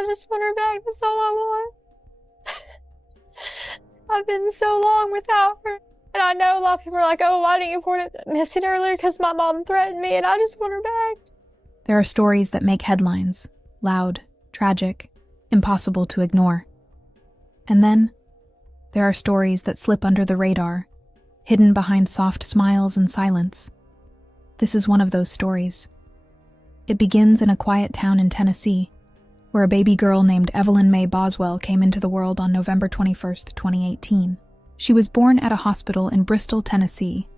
I just want her back. That's all I want. I've been so long without her. And I know a lot of people are like, oh, why didn't you report it missing earlier? Because my mom threatened me, and I just want her back. There are stories that make headlines, loud, tragic, impossible to ignore. And then, there are stories that slip under the radar, hidden behind soft smiles and silence. This is one of those stories. It begins in a quiet town in Tennessee, where a baby girl named Evelyn Mae Boswell came into the world on November 21st, 2018. She was born at a hospital in Bristol, Tennessee.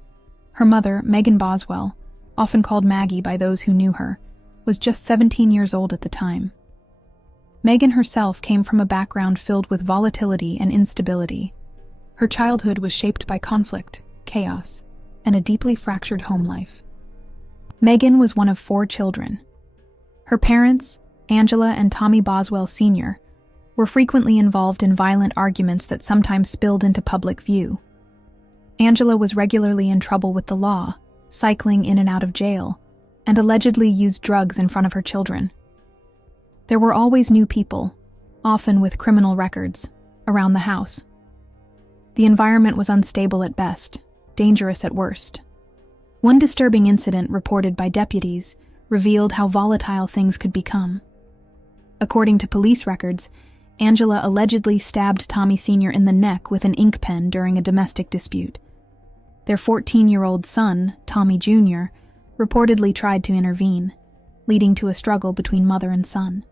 Her mother, Megan Boswell, often called Maggie by those who knew her, was just 17 years old at the time. Megan herself came from a background filled with volatility and instability. Her childhood was shaped by conflict, chaos, and a deeply fractured home life. Megan was one of 4 children. Her parents, Angela and Tommy Boswell Sr., were frequently involved in violent arguments that sometimes spilled into public view. Angela was regularly in trouble with the law, cycling in and out of jail, and allegedly used drugs in front of her children. There were always new people, often with criminal records, around the house. The environment was unstable at best, dangerous at worst. One disturbing incident reported by deputies revealed how volatile things could become. According to police records, Angela allegedly stabbed Tommy Sr. in the neck with an ink pen during a domestic dispute. Their 14-year-old son, Tommy Jr., reportedly tried to intervene, leading to a struggle between mother and son.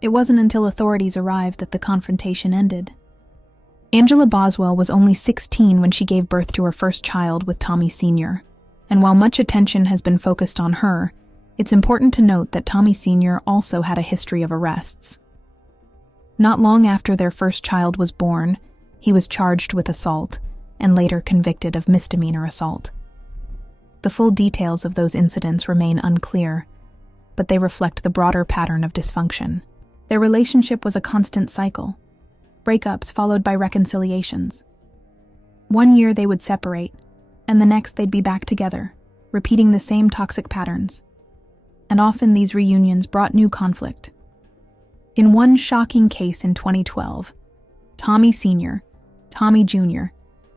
It wasn't until authorities arrived that the confrontation ended. Angela Boswell was only 16 when she gave birth to her first child with Tommy Sr., and while much attention has been focused on her, it's important to note that Tommy Sr. also had a history of arrests. Not long after their first child was born, he was charged with assault and later convicted of misdemeanor assault. The full details of those incidents remain unclear, but they reflect the broader pattern of dysfunction. Their relationship was a constant cycle, breakups followed by reconciliations. One year they would separate, and the next they'd be back together, repeating the same toxic patterns. And often these reunions brought new conflict. In one shocking case in 2012, Tommy Sr., Tommy Jr.,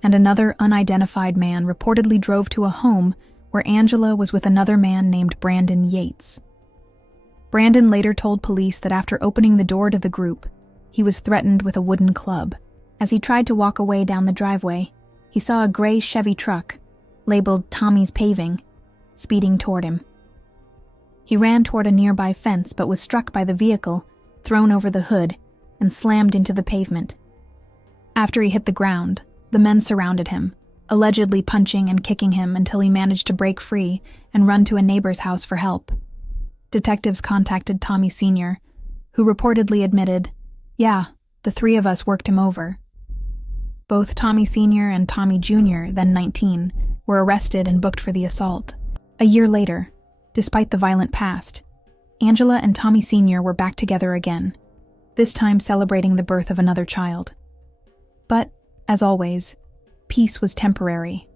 and another unidentified man reportedly drove to a home where Angela was with another man named Brandon Yates. Brandon later told police that after opening the door to the group, he was threatened with a wooden club. As he tried to walk away down the driveway, he saw a gray Chevy truck, labeled Tommy's Paving, speeding toward him. He ran toward a nearby fence but was struck by the vehicle, thrown over the hood, and slammed into the pavement. After he hit the ground, the men surrounded him, allegedly punching and kicking him until he managed to break free and run to a neighbor's house for help. Detectives contacted Tommy Sr., who reportedly admitted, "Yeah, the 3 of us worked him over." Both Tommy Sr. and Tommy Jr., then 19, were arrested and booked for the assault. A year later, despite the violent past, Angela and Tommy Sr. were back together again, this time celebrating the birth of another child. But, as always, peace was temporary.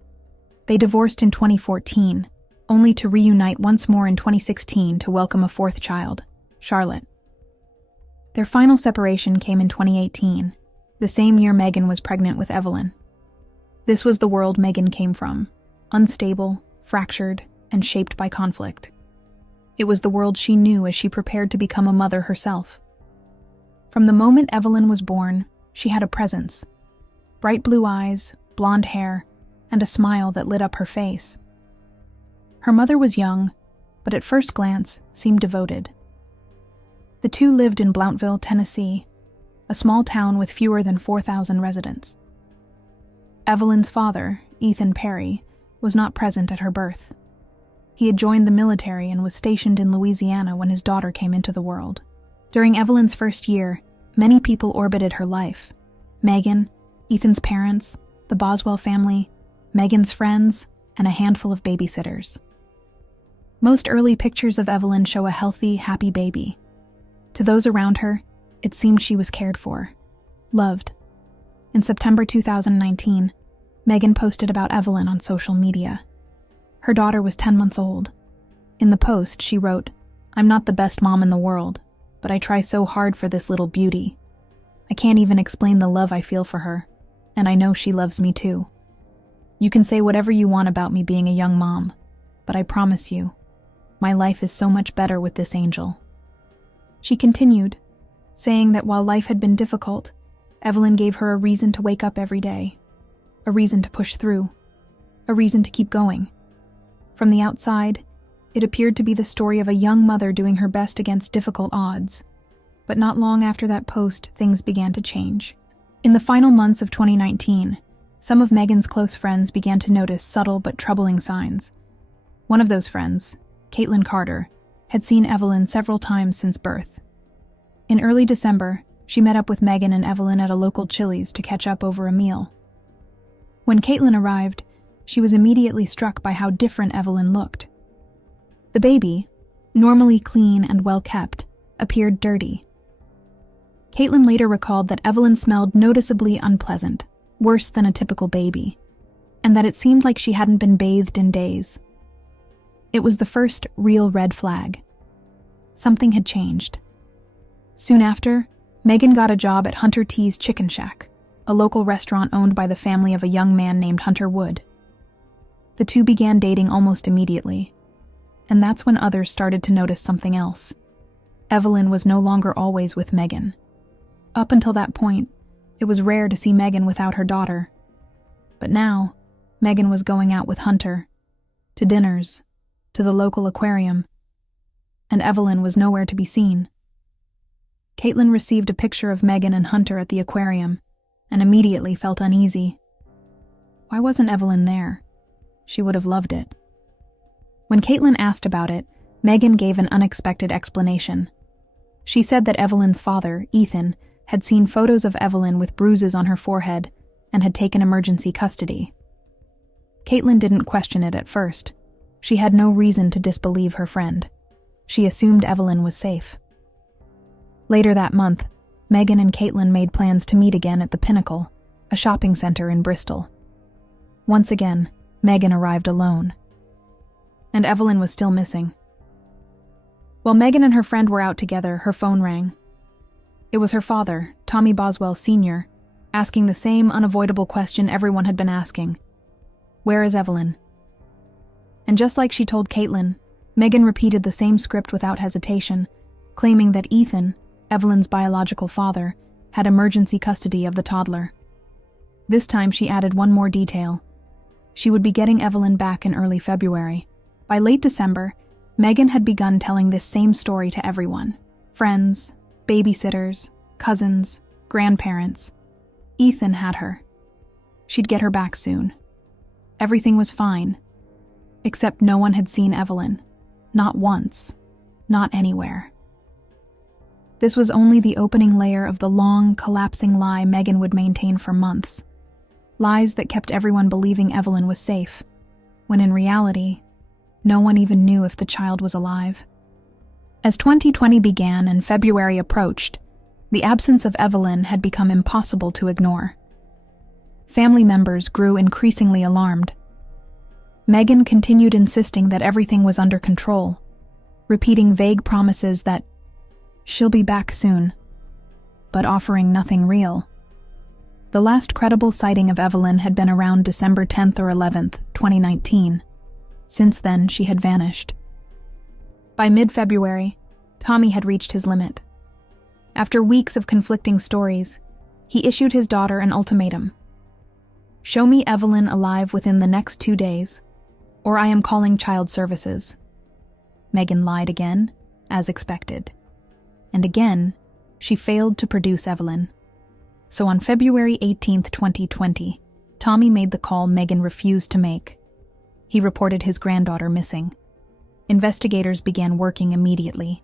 They divorced in 2014, only to reunite once more in 2016 to welcome a 4th child, Charlotte. Their final separation came in 2018, the same year Megan was pregnant with Evelyn. This was the world Megan came from, unstable, fractured, and shaped by conflict. It was the world she knew as she prepared to become a mother herself. From the moment Evelyn was born, she had a presence. Bright blue eyes, blonde hair, and a smile that lit up her face. Her mother was young, but at first glance seemed devoted. The two lived in Blounteville, Tennessee, a small town with fewer than 4,000 residents. Evelyn's father, Ethan Perry, was not present at her birth. He had joined the military and was stationed in Louisiana when his daughter came into the world. During Evelyn's first year, many people orbited her life. Megan, Ethan's parents, the Boswell family, Megan's friends, and a handful of babysitters. Most early pictures of Evelyn show a healthy, happy baby. To those around her, it seemed she was cared for, loved. In September 2019, Megan posted about Evelyn on social media. Her daughter was 10 months old. In the post, she wrote, "I'm not the best mom in the world, but I try so hard for this little beauty. I can't even explain the love I feel for her, and I know she loves me too. You can say whatever you want about me being a young mom, but I promise you, my life is so much better with this angel." She continued, saying that while life had been difficult, Evelyn gave her a reason to wake up every day, a reason to push through, a reason to keep going. From the outside, it appeared to be the story of a young mother doing her best against difficult odds. But not long after that post, things began to change. In the final months of 2019, some of Megan's close friends began to notice subtle but troubling signs. One of those friends, Caitlin Carter, had seen Evelyn several times since birth. In early December, she met up with Megan and Evelyn at a local Chili's to catch up over a meal. When Caitlin arrived, she was immediately struck by how different Evelyn looked. The baby, normally clean and well-kept, appeared dirty. Caitlin later recalled that Evelyn smelled noticeably unpleasant, worse than a typical baby, and that it seemed like she hadn't been bathed in days. It was the first real red flag. Something had changed. Soon after, Megan got a job at Hunter T's Chicken Shack, a local restaurant owned by the family of a young man named Hunter Wood. The two began dating almost immediately, and that's when others started to notice something else. Evelyn was no longer always with Megan. Up until that point, it was rare to see Megan without her daughter. But now, Megan was going out with Hunter, to dinners, to the local aquarium, and Evelyn was nowhere to be seen. Caitlin received a picture of Megan and Hunter at the aquarium and immediately felt uneasy. Why wasn't Evelyn there? She would have loved it. When Caitlin asked about it, Megan gave an unexpected explanation. She said that Evelyn's father, Ethan, had seen photos of Evelyn with bruises on her forehead and had taken emergency custody. Caitlin didn't question it at first. She had no reason to disbelieve her friend. She assumed Evelyn was safe. Later that month, Megan and Caitlin made plans to meet again at the Pinnacle, a shopping center in Bristol. Once again, Megan arrived alone. And Evelyn was still missing. While Megan and her friend were out together, her phone rang. It was her father, Tommy Boswell Sr., asking the same unavoidable question everyone had been asking. Where is Evelyn? And just like she told Caitlin, Megan repeated the same script without hesitation, claiming that Ethan, Evelyn's biological father, had emergency custody of the toddler. This time she added one more detail. She would be getting Evelyn back in early February. By late December, Megan had begun telling this same story to everyone. Friends, babysitters, cousins, grandparents. Ethan had her. She'd get her back soon. Everything was fine. Except no one had seen Evelyn. Not once. Not anywhere. This was only the opening layer of the long, collapsing lie Megan would maintain for months. Lies that kept everyone believing Evelyn was safe, when in reality, no one even knew if the child was alive. As 2020 began and February approached, the absence of Evelyn had become impossible to ignore. Family members grew increasingly alarmed. Megan continued insisting that everything was under control, repeating vague promises that she'll be back soon, but offering nothing real. The last credible sighting of Evelyn had been around December 10th or 11th, 2019. Since then, she had vanished. By mid-February, Tommy had reached his limit. After weeks of conflicting stories, he issued his daughter an ultimatum. Show me Evelyn alive within the next 2 days, or I am calling child services. Megan lied again, as expected. And again, she failed to produce Evelyn. So on February 18th, 2020, Tommy made the call Megan refused to make. He reported his granddaughter missing. Investigators began working immediately.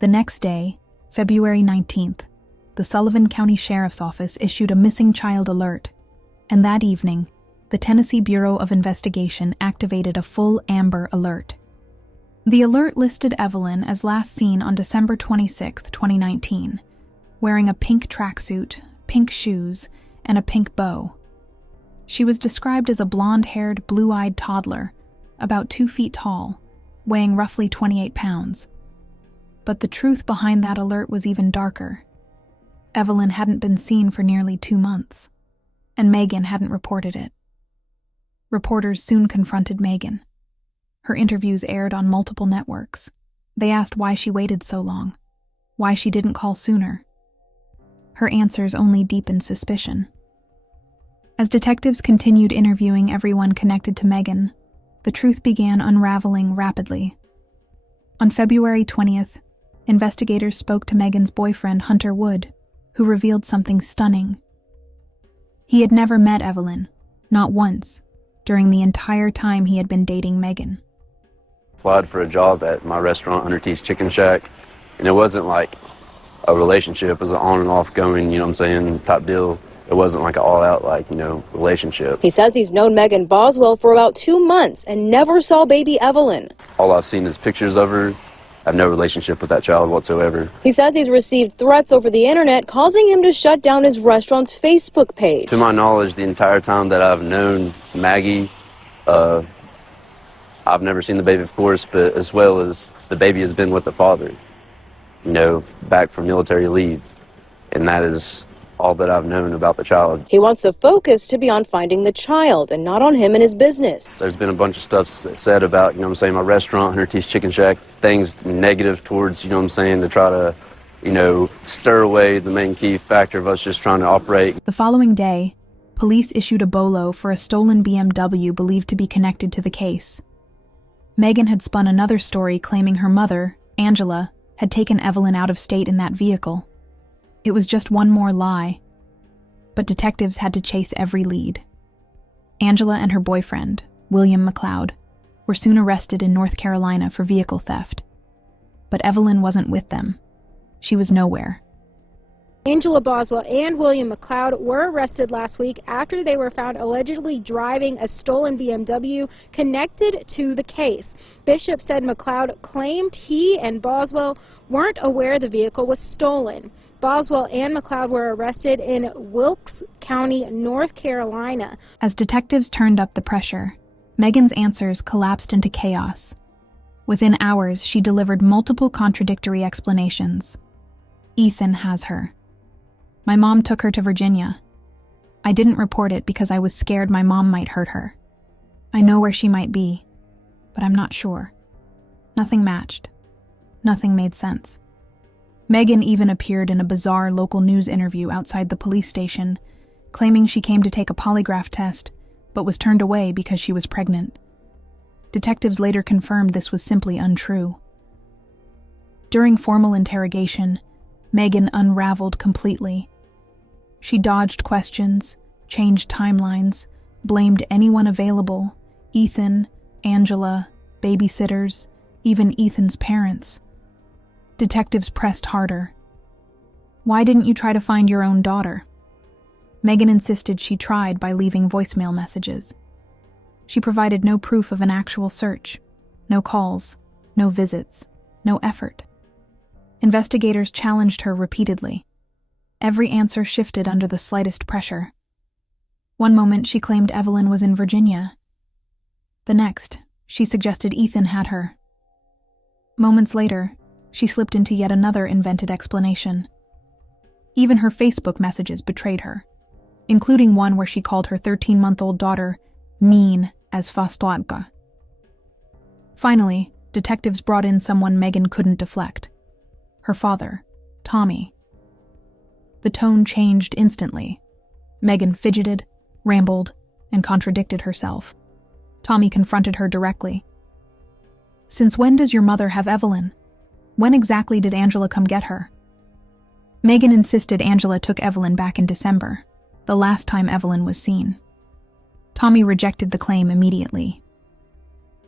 The next day, February 19th, the Sullivan County Sheriff's Office issued a missing child alert, and that evening, the Tennessee Bureau of Investigation activated a full Amber Alert. The alert listed Evelyn as last seen on December 26, 2019, wearing a pink tracksuit, pink shoes, and a pink bow. She was described as a blonde-haired, blue-eyed toddler, about 2 feet tall, weighing roughly 28 pounds. But the truth behind that alert was even darker. Evelyn hadn't been seen for nearly 2 months, and Megan hadn't reported it. Reporters soon confronted Megan. Her interviews aired on multiple networks. They asked why she waited so long, why she didn't call sooner. Her answers only deepened suspicion. As detectives continued interviewing everyone connected to Megan, the truth began unraveling rapidly. On February 20th, investigators spoke to Megan's boyfriend, Hunter Wood, who revealed something stunning. He had never met Evelyn, not once, during the entire time he had been dating Megan. Applied for a job at my restaurant, Hunter T's Chicken Shack, and it wasn't like a relationship. It was an on and off going, type deal. It wasn't like an all-out, relationship. He says he's known Megan Boswell for about 2 months and never saw baby Evelyn. All I've seen is pictures of her. I have no relationship with that child whatsoever. He says he's received threats over the internet, causing him to shut down his restaurant's Facebook page. To my knowledge, the entire time that I've known Maggie, I've never seen the baby, of course, but as well as the baby has been with the father, back from military leave. And that is all that I've known about the child. He wants the focus to be on finding the child and not on him and his business. There's been a bunch of stuff said about, my restaurant, Hunter T's Chicken Shack, things negative towards, to try to, stir away the main key factor of us just trying to operate. The following day, police issued a BOLO for a stolen BMW believed to be connected to the case. Megan had spun another story claiming her mother, Angela, had taken Evelyn out of state in that vehicle. It was just one more lie, but detectives had to chase every lead. Angela and her boyfriend, William McLeod, were soon arrested in North Carolina for vehicle theft. But Evelyn wasn't with them. She was nowhere. Angela Boswell and William McLeod were arrested last week after they were found allegedly driving a stolen BMW connected to the case. Bishop said McLeod claimed he and Boswell weren't aware the vehicle was stolen. Boswell and McLeod were arrested in Wilkes County, North Carolina. As detectives turned up the pressure, Megan's answers collapsed into chaos. Within hours, she delivered multiple contradictory explanations. Ethan has her. My mom took her to Virginia. I didn't report it because I was scared my mom might hurt her. I know where she might be, but I'm not sure. Nothing matched. Nothing made sense. Megan even appeared in a bizarre local news interview outside the police station, claiming she came to take a polygraph test, but was turned away because she was pregnant. Detectives later confirmed this was simply untrue. During formal interrogation, Megan unraveled completely. She dodged questions, changed timelines, blamed anyone available, Ethan, Angela, babysitters, even Ethan's parents. Detectives pressed harder. Why didn't you try to find your own daughter? Megan insisted she tried by leaving voicemail messages. She provided no proof of an actual search, no calls, no visits, no effort. Investigators challenged her repeatedly. Every answer shifted under the slightest pressure. One moment she claimed Evelyn was in Virginia. The next, she suggested Ethan had her. Moments later, she slipped into yet another invented explanation. Even her Facebook messages betrayed her, including one where she called her 13-month-old daughter mean as fastuadka. Finally, detectives brought in someone Megan couldn't deflect. Her father, Tommy. The tone changed instantly. Megan fidgeted, rambled, and contradicted herself. Tommy confronted her directly. "Since when does your mother have Evelyn? When exactly did Angela come get her?" Megan insisted Angela took Evelyn back in December, the last time Evelyn was seen. Tommy rejected the claim immediately.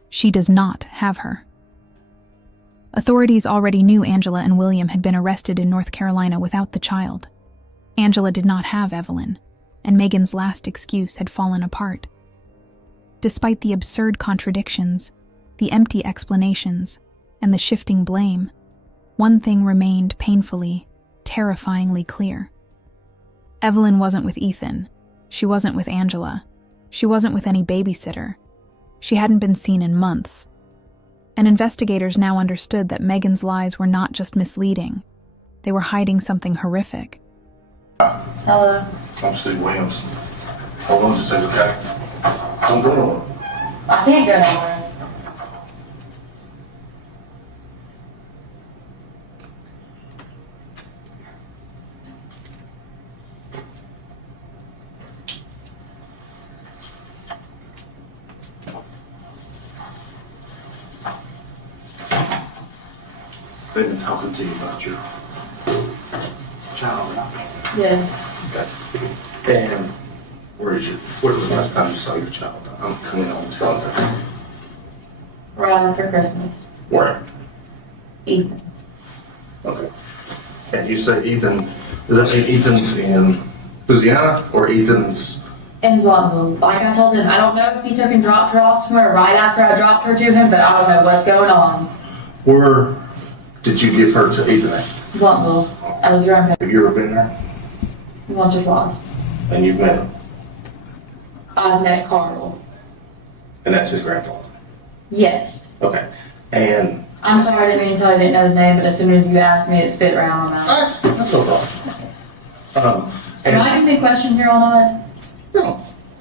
She does not have her. Authorities already knew Angela and William had been arrested in North Carolina without the child. Angela did not have Evelyn, and Megan's last excuse had fallen apart. Despite the absurd contradictions, the empty explanations, and the shifting blame, one thing remained painfully, terrifyingly clear. Evelyn wasn't with Ethan. She wasn't with Angela. She wasn't with any babysitter. She hadn't been seen in months. and investigators now understood that Megan's lies were not just misleading. They were hiding something horrific. Hello. I'm Steve Williams. Hold on just a second, okay? Don't go nowhere. I can't go nowhere. They've been talking to you about your child, right? Yeah. Okay. And where was the last time you saw your child? I'm coming on to tell her. Right after Christmas. Where? Ethan. Okay. And you say Ethan, does that mean Ethan's in Louisiana or Ethan's? In Boswell. Like I told him, I don't know if he took and dropped her off somewhere right after I dropped her to him, but I don't know what's going on. Where did you give her to Ethan at? Boswell. I was drunk Have you ever been there? once or twice. And you've met him? I've met Carl. And that's his grandfather? Yes. Okay. And I'm sorry, I didn't mean to tell you I didn't know his name, but as soon as you asked me, it fit right on that. that's no problem. Am I asking a question here or not?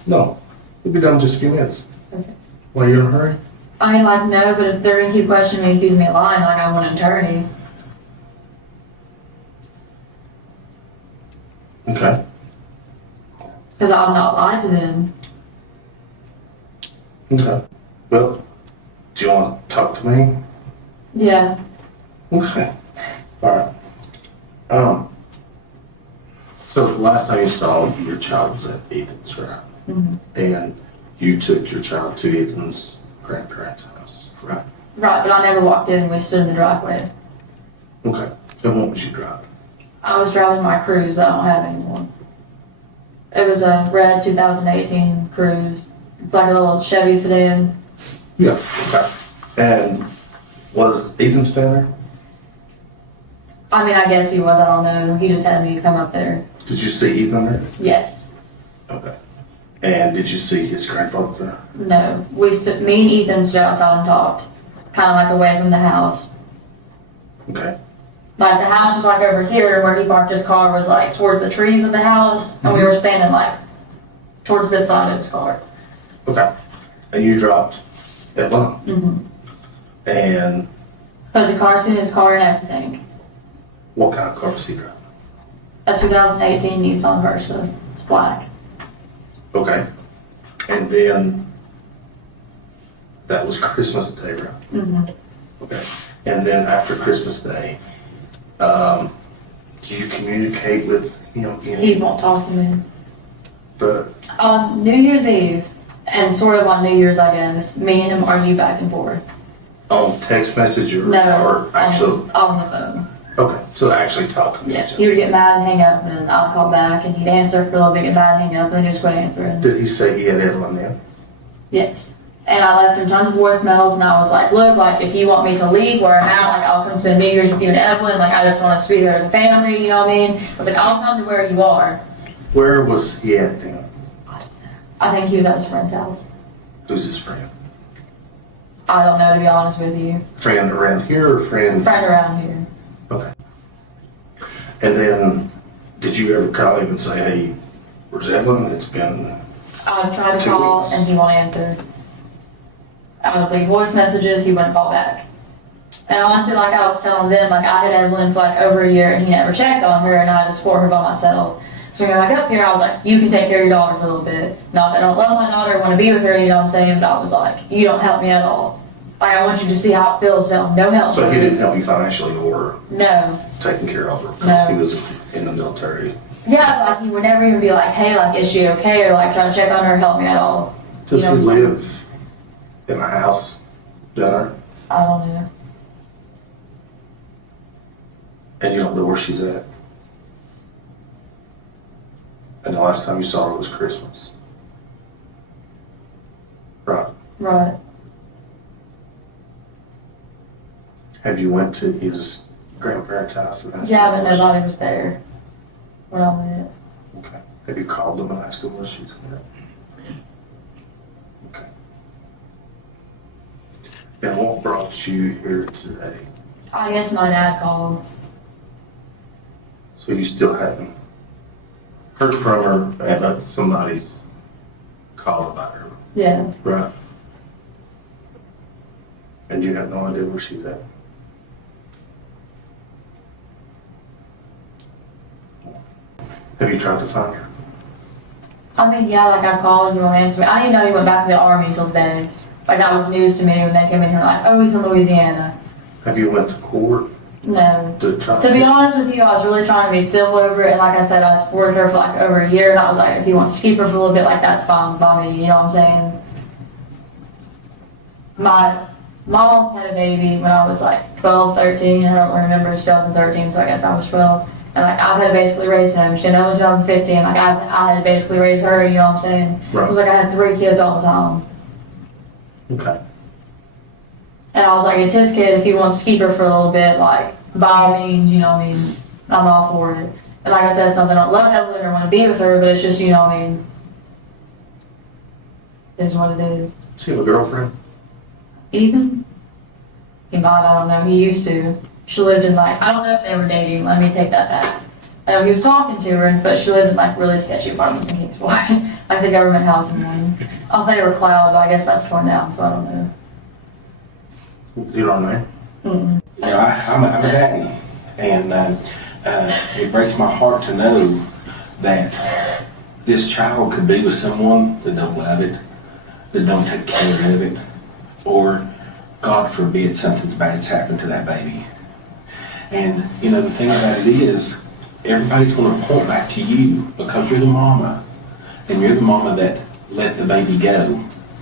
No. We'll be done in just a few minutes. Okay. Why, you in a hurry? I mean, like, no, but if they're going to keep questioning me, keeping me a line, like, I want an attorney. Okay. Because I'll not lie to them. Okay. Well, do you want to talk to me? Yeah. Okay. All right. So the last time you saw your child was at Ethan's, right? Mm-hmm. And you took your child to Ethan's grandparents' house, right? Right, but I never walked in. We stood in the driveway. Okay. And what was you driving? I was driving my Cruise that I don't have anymore. It was a red 2018 Cruise. It's like a little Chevy sedan. Yeah. Okay. And was Ethan staying there? I mean, I guess he was. I don't know. He just had me to come up there. Did you see Ethan there? Yes. Okay. And did you see his grandfather there? No. Me and Ethan stood outside and talked. Kind of like away from the house. Okay. Like the house was like over here where he parked his car was like towards the trees of the house. And we were standing like towards this side of his car. Okay. And you dropped Evelyn? Mm-hmm. And Put the car in his car and everything. what kind of car was he driving? A 2018 Nissan Versa. It's black. Okay. And then that was Christmas Day, right? Mm-hmm. Okay. And then after Christmas Day, do you communicate with him again? He won't talk to me. But On New Year's Eve, and sort of on New Year's, I guess, me and him argue back and forth. on text message or, No, or actually? on the phone. Okay. So actually talking to Yes, each he other. would get mad and hang up, and then I'd call back, and he'd answer for a little bit, get mad and hang up, and then just quit answering. Did he say he had Evelyn then? Yes. And I left him tons of voicemails, and I was like, look, like, if you want me to leave where I'm at, like, I'll come spend New Year's with you and Evelyn, like, I just want us to be there as a family, you know what I mean? But like, I'll come to where you are. Where was he at then? I think he was at his friend's house. Who's his friend? I don't know, to be honest with you. Friend around here or friend? Friend around here. Okay. And then, did you ever call him and say, hey, where's Evelyn? It's been... I tried to call, and he won't answer. I would leave voice messages, he wouldn't call back. And honestly, like I was telling them, like I had Evelyn for like over a year, and he never checked on her, and I had to support her by myself. So when I got up here, I was like, you can take care of your daughter for a little bit. Not that I don't love my daughter, want to be with her, you know what I'm saying, but I was like, you don't help me at all. Like, I want you to see how it feels, no help. So he didn't help you financially or No. taking care of her? Because No. he was in the military. Yeah, like he would never even be like, hey, like, is she okay? Or like, try to check on her, help me at all. Does You know, he live in a house, dinner, I don't know. and you don't know where she's at? And the last time you saw her was Christmas. Right. Right. Have you went to his grandparents' house? Yeah, but nobody was there when I went. Okay. Have you called them and asked them where she's at? Okay. And what brought that you here today? I guess my dad called. So you still haven't heard from her and somebody's called about her, Yeah. right? And you have no idea where she's at? Have you tried to find her? I mean, yeah, like I called, you won't answer me. I didn't know he went back to the Army till today. Like that was news to me when they came in here like, oh, he's in Louisiana. Have you went to court No. to try? To be honest with you, I was really trying to be civil over it, and like I said, I supported her for like over a year, and I was like, if he wants to keep her for a little bit, like that's fine by me, you know what I'm saying? My mom had a baby when I was like 12, 13, I don't remember, 2013, so I guess I was 12. And like I had to basically raise him. She knows 2015, like I had to basically raise her, you know what I'm saying? Right. It was like I had 3 kids all the time. Okay. And I was like, it's his kid, if he wants to keep her for a little bit, like, by all means, you know what I mean, I'm all for it. And like I said, something I don't love Evelyn or want to be with her, but it's just, you know what I mean, it is what it is. Does he have a girlfriend? Ethan? He might, I don't know, he used to. She lived in like, I don't know if they were dating, let me take that back. He was talking to her, but she lived in like really sketchy apartments in Kingsville. Like the government housing one. I'll say they were cloud, but I guess that's torn down, so I don't know. You don't know? Mm-mm. You know, I'm a daddy, and it breaks my heart to know that this child could be with someone that don't love it, that don't take care of it, or, God forbid, something bad's happened to that baby. And, you know, the thing about it is, everybody's going to point back to you because you're the mama, and you're the mama that let the baby go.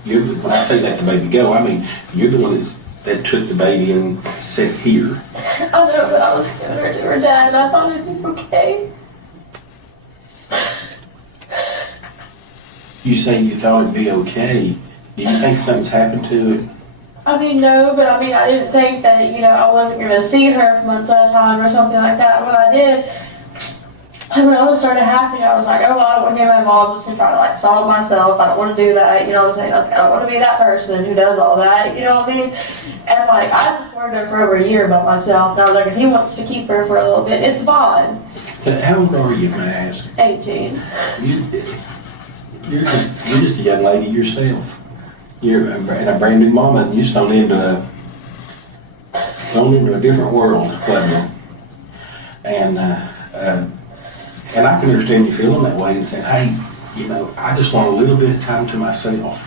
When I say let the baby go, I mean, you're the one that took the baby and said, here. I know, but I was giving her to her dad, and I thought it'd be okay. You say you thought it'd be okay. Do you think something's happened to it? I mean, no, but I mean, I didn't think that, you know, I wasn't going to see her for months at a time or something like that. When I did, when all this started happening, I was like, oh, well, I don't want to be my mom just to try to, like, solve myself. I don't want to do that, you know what I'm saying? I don't want to be that person who does all that, you know what I mean? And, like, I supported her for over a year by myself, and I was like, if he wants to keep her for a little bit, it's fine. But how old are you, may I ask? 18. You're just a young lady yourself. You're a brand new mama, and you just thrown into a different world, wasn't you? And I can understand you feeling that way and saying, hey, you know, I just want a little bit of time to myself,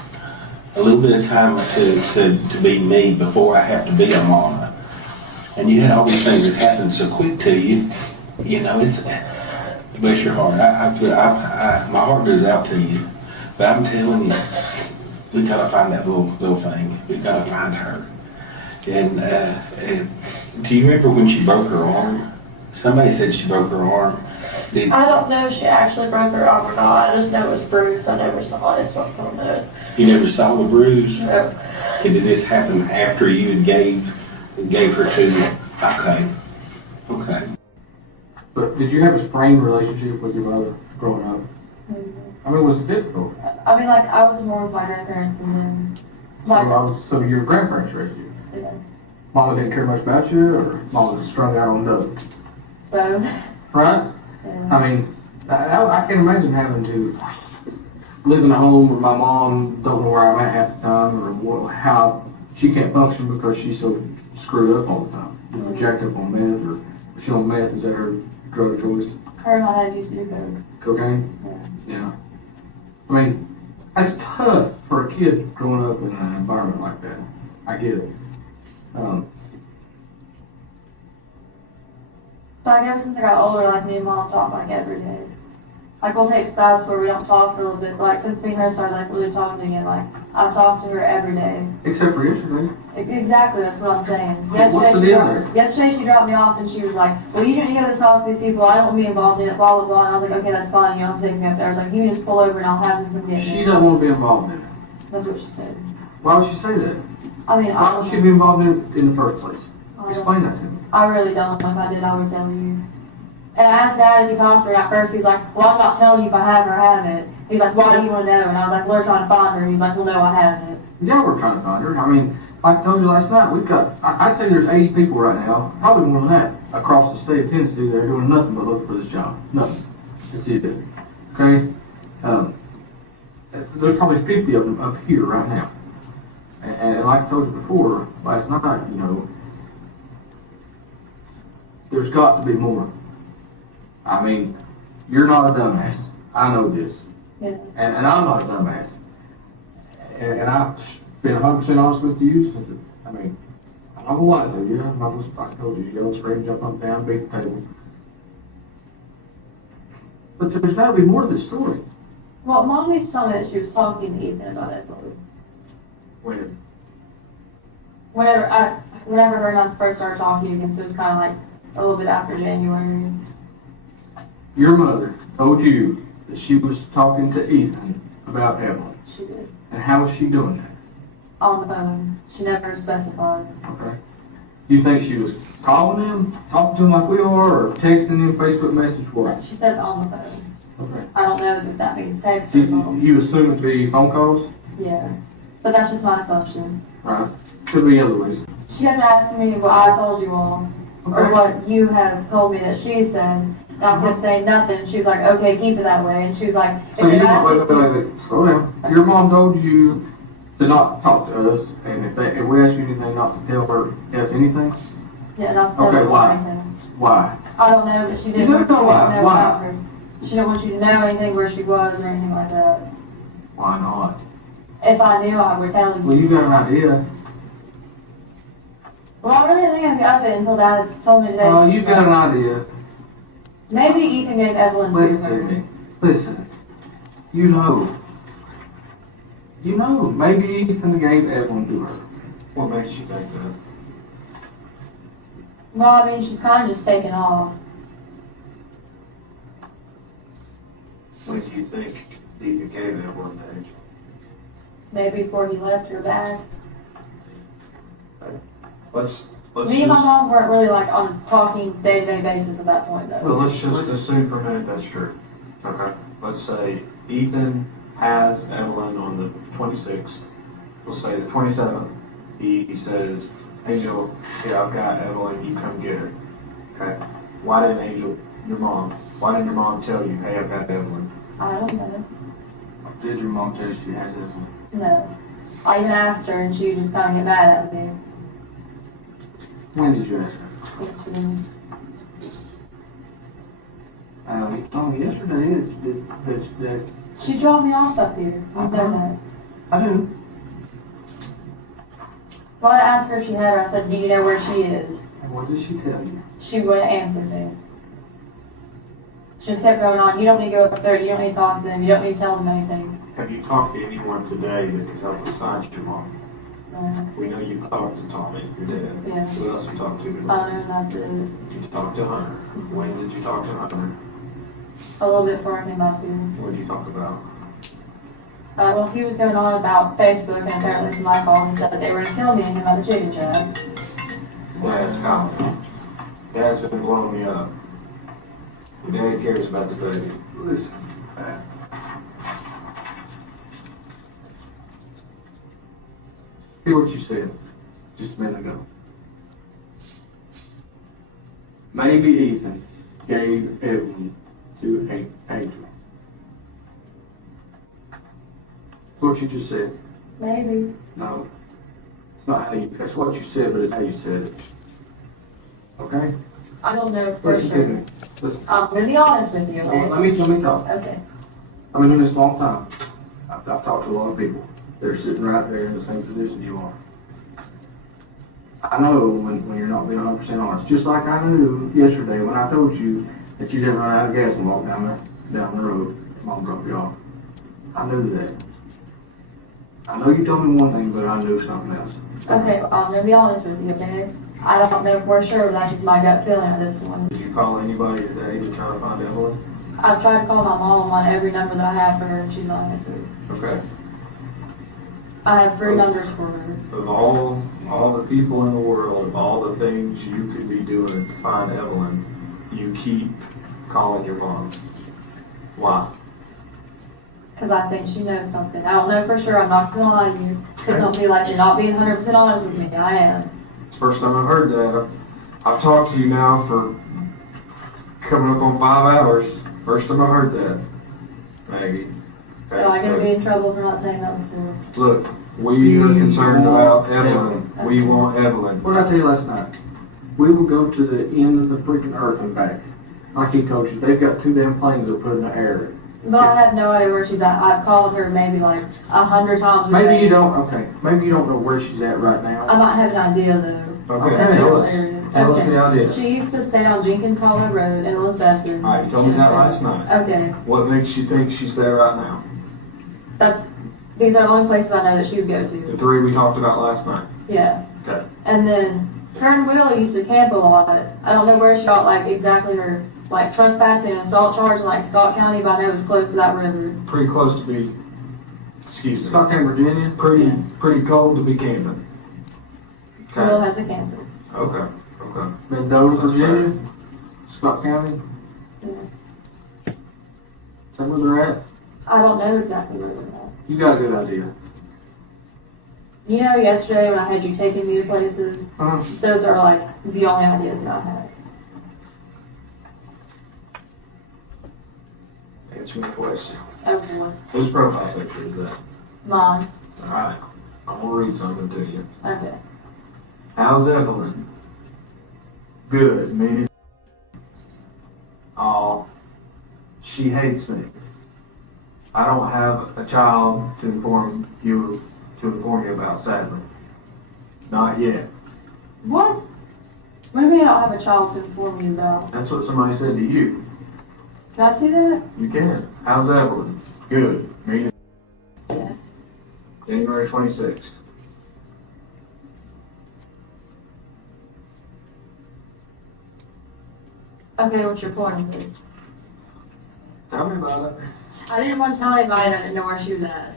a little bit of time to be me before I have to be a mama. And you had all these things that happened so quick to you, you know, it's, bless your heart. My heart goes out to you, but I'm telling you, we gotta find that little thing. We gotta find her. And do you remember when she broke her arm? Somebody said she broke her arm. I don't know if she actually broke her arm or not. I just know it was bruised. I never saw it, so I don't know. You never saw the bruise? No. Did this happen after you had gave her to you? Okay. But did you have a strained relationship with your mother growing up? I mean, was it difficult? I mean, like, I was more with my grandparents and then, like, So your grandparents raised you? yeah. Mama didn't care much about you, or Mama was strung out on drugs? So, Right? yeah. I mean, I can imagine having to live in a home where my mom don't know where I'm at half the time, or how she can't function because she's so screwed up all the time. You know, jacked up on meth, or she on meth, is that her drug of choice? Her and my dad used to do coke. Cocaine? Yeah. Yeah. I mean, that's tough for a kid growing up in an environment like that. I get it. So I guess since I got older, like, me and Mom talk, like, every day. Like, we'll take spouts where we don't talk for a little bit, but, like, since me and her started, like, really talking again, like, I talk to her every day. Except for yesterday. Exactly, that's what I'm saying. What's the deal? Yesterday she dropped me off and she was like, well, you didn't go to talk to these people, I don't want to be involved in it, blah, blah, blah. And I was like, okay, that's fine, you know, I'm taking me up there. I was like, you just pull over and I'll have them come get She me. doesn't want to be involved in it. That's what she said. Why would she say that? I mean, Why would she be involved in it in the first place? I Explain that to me. I really don't. If I did, I would tell you. And I asked Dad if he talked to her at first. He's like, well, I'm not telling you if I have or haven't. He's like, why do you want to know? And I was like, we're trying to find her. He's like, well, no, I haven't. Yeah, we're trying to find her. I mean, like I told you last night, we've got, I'd say there's 80 people right now, probably more than that, across the state of Tennessee that are doing nothing but looking for this job. Nothing. That's it. Okay? There's probably 50 of them up here right now. And like I told you before, last night, you know, there's got to be more. I mean, you're not a dumbass. I know this. Yeah. And I'm not a dumbass. And I've been 100% honest with you. I mean, I'm not gonna lie to you. I'm not gonna, I told you, you yell, scream, jump up, down, beat the table. But there's got to be more to this story. Well, Mom used to tell me that she was talking to Ethan about it. When? Whenever her and I first started talking again, so it was kind of like a little bit after January. Your mother told you that she was talking to Ethan about Evelyn. She did. And how was she doing that? On the phone. She never specified. Okay. Do you think she was calling them, talking to them like we are, or texting them, Facebook message, what? She said on the phone. Okay. I don't know if that means text or You, call. you assume it to be phone calls? Yeah. But that's just my assumption. Right. Could be other ways. She hasn't asked me what I told you all, or Okay. what you have told me that she said. And I kept saying nothing. She was like, okay, keep it that way. And she was like, So if you, you ask wait, slow down. Your mom told you to not talk to us, and if we ask you anything, not to tell her yes anything? yeah, and I'll Okay, tell her why? anything. Why? I don't know, but she You didn't don't know why. know Why? about her. She didn't want you to know anything where she was or anything like that. Why not? If I knew, I would tell you. Well, you got an idea. Well, I really think I got it until Dad told me today. Oh, you got an idea. Maybe Ethan gave Evelyn Listen to to me. her. Listen. You know. You know. Maybe Ethan gave Evelyn to her. What makes you think that? Well, I mean, she's kind of just taken off. When do you think Ethan gave Evelyn to Angel? Maybe before he left her back. Let's Me and my mom weren't really like on a talking day-to-day basis at that point, though. Well, let's just assume for a minute that's true. Okay. Let's say Ethan has Evelyn on the 26th. We'll say the 27th. He says, Angel, yeah, I've got Evelyn, you come get her. Okay. Why didn't Angel, why didn't your mom tell you, hey, I've got Evelyn? I don't know. Did your mom tell you she has Evelyn? No. I even asked her, and she just kind of get mad at me. When did you ask her? You told me yesterday that She dropped me off up here. You know that. I do. Well, I asked her if she had her. I said, do you know where she is? And what did she tell you? She wouldn't answer me. She just kept going on, you don't need to go up there, you don't need to talk to them, you don't need to tell them anything. Have you talked to anyone today that can help besides your mom? We know you've talked to Tommy, your dad. Yeah. Who else you talked to? That's it. You talked to Hunter. When did you talk to Hunter? A little bit before I came up here. What did you talk about? Well, he was going on about Facebook, and apparently somebody called and said that they were going to kill me and him at a chicken shack. Dad's calling. Dad's been blowing me up. Your dad cares about the baby. Listen, Pat. Hear what you said just a minute ago. Maybe Ethan gave Evelyn to Angel. What you just said. Maybe. No. It's not how you, that's what you said, but it's how you said it. Okay? I don't know for Listen to sure. me. Listen. I'm going to be honest with you, okay? Let me talk. Okay. I've been doing this a long time. I've talked to a lot of people. They're sitting right there in the same position you are. I know when you're not being 100% honest. Just like I knew yesterday when I told you that you didn't run out of gas and walk down the road. Mom dropped you off. I knew that. I know you told me one thing, but I knew something else. Okay, well, I'm going to be honest with you, okay? I don't know for sure, but that's just my gut feeling at this one. Did you call anybody today to try to find Evelyn? I've tried to call my mom on every number that I have for her, and she's not answered. Okay. I have 3 numbers for her. Of all the people in the world, of all the things you could be doing to find Evelyn, you keep calling your mom. Why? Because I think she knows something. I don't know for sure. I'm not going to lie to you. Because don't be like, you're not being 100% honest with me. I am. First time I've heard that. I've talked to you now for coming up on 5 hours. First time I heard that, Maggie. So I can be in trouble for not saying that before. Look, we are concerned about Evelyn. We want Evelyn. What did I tell you last night? We will go to the end of the freaking earth and back. Like he told you, they've got 2 damn planes that put in the air. But I have no idea where she's at. I've called her maybe like 100 times a Maybe day. you don't, okay, maybe you don't know where she's at right now. I might have an idea though. Okay, That's tell the us. area. Tell us the idea. She used to stay on Jenkins Hollow Road in Elizabeth. All right, you told me that last night. Okay. What makes you think she's there right now? These are the only places I know that she would go The to. 3 we talked about last night. Yeah. Okay. And then her and Will used to camp a lot. I don't know where she got like exactly her like trespassing and assault charge in like Scott County, but I know it was close to that river. Pretty close to be, excuse me. Stockton, Virginia, pretty cold to be camping. Will Okay. has a camper. Okay. Mendoza, Virginia, Scott County, Yeah. is that where they're at? I don't know exactly where they're at. You got a good idea. You know, yesterday when I had you taking me to places, those are like the only ideas that I had. Answer my question. Okay. Whose profile picture is that? Mine. Alright, I'm gonna read something to you. Okay. How's Evelyn? Good, meaning. Oh, she hates me. I don't have a child to inform you about, sadly. Not yet. What? What do you mean I don't have a child to inform you about? That's what somebody said to you. Can I see that? You can. How's Evelyn? Good, meaning. Yeah. January 26th. Okay, what's your point? Tell me about it. I didn't want to tell anybody I didn't know where she was at.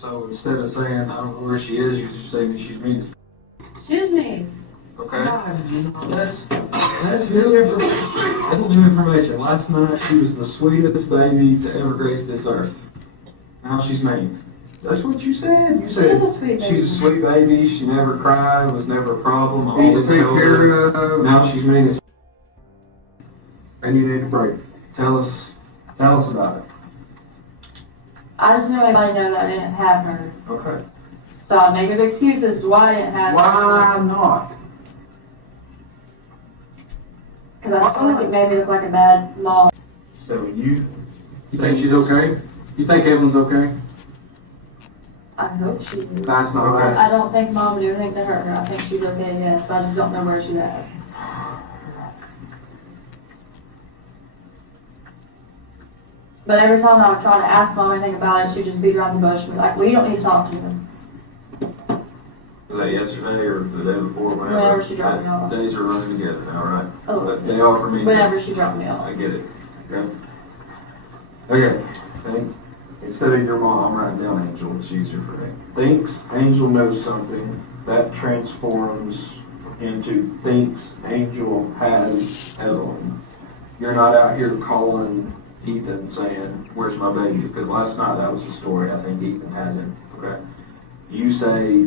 So instead of saying, I don't know where she is, you just say that she's mean. Excuse me. Okay? That's new information. Last night, she was the sweetest baby to ever grace this earth. Now she's mean. That's what you said. You said She's a sweet baby. she's a sweet baby, she never cried, was never a problem. Easy Always to take held care her. of. Now she's mean as and you need a break. Tell us about it. I just know anybody know that I didn't have her. Okay. So I'm making excuses why I didn't have her. Why not? Because I feel like it made me look like a bad mom. So you think she's okay? You think Evelyn's okay? I hope she is. That's not okay. I don't think mom would do anything to hurt her. I think she's okay, yes, but I just don't know where she's at. But every time I would try to ask mom anything about it, she'd just beat around the bush and be like, well, you don't need to talk to him. Was that yesterday or the day before? Whenever she dropped me off. Days are running together now, right? Oh, But they offer me. Whenever she dropped me off. I get it. Okay. Okay. Think, instead of your mom, I'm writing down Angel. It's easier for me. Thinks Angel knows something. That transforms into thinks Angel has Evelyn. You're not out here calling Ethan saying, where's my baby? Because last night that was the story. I think Ethan has him. Okay. You say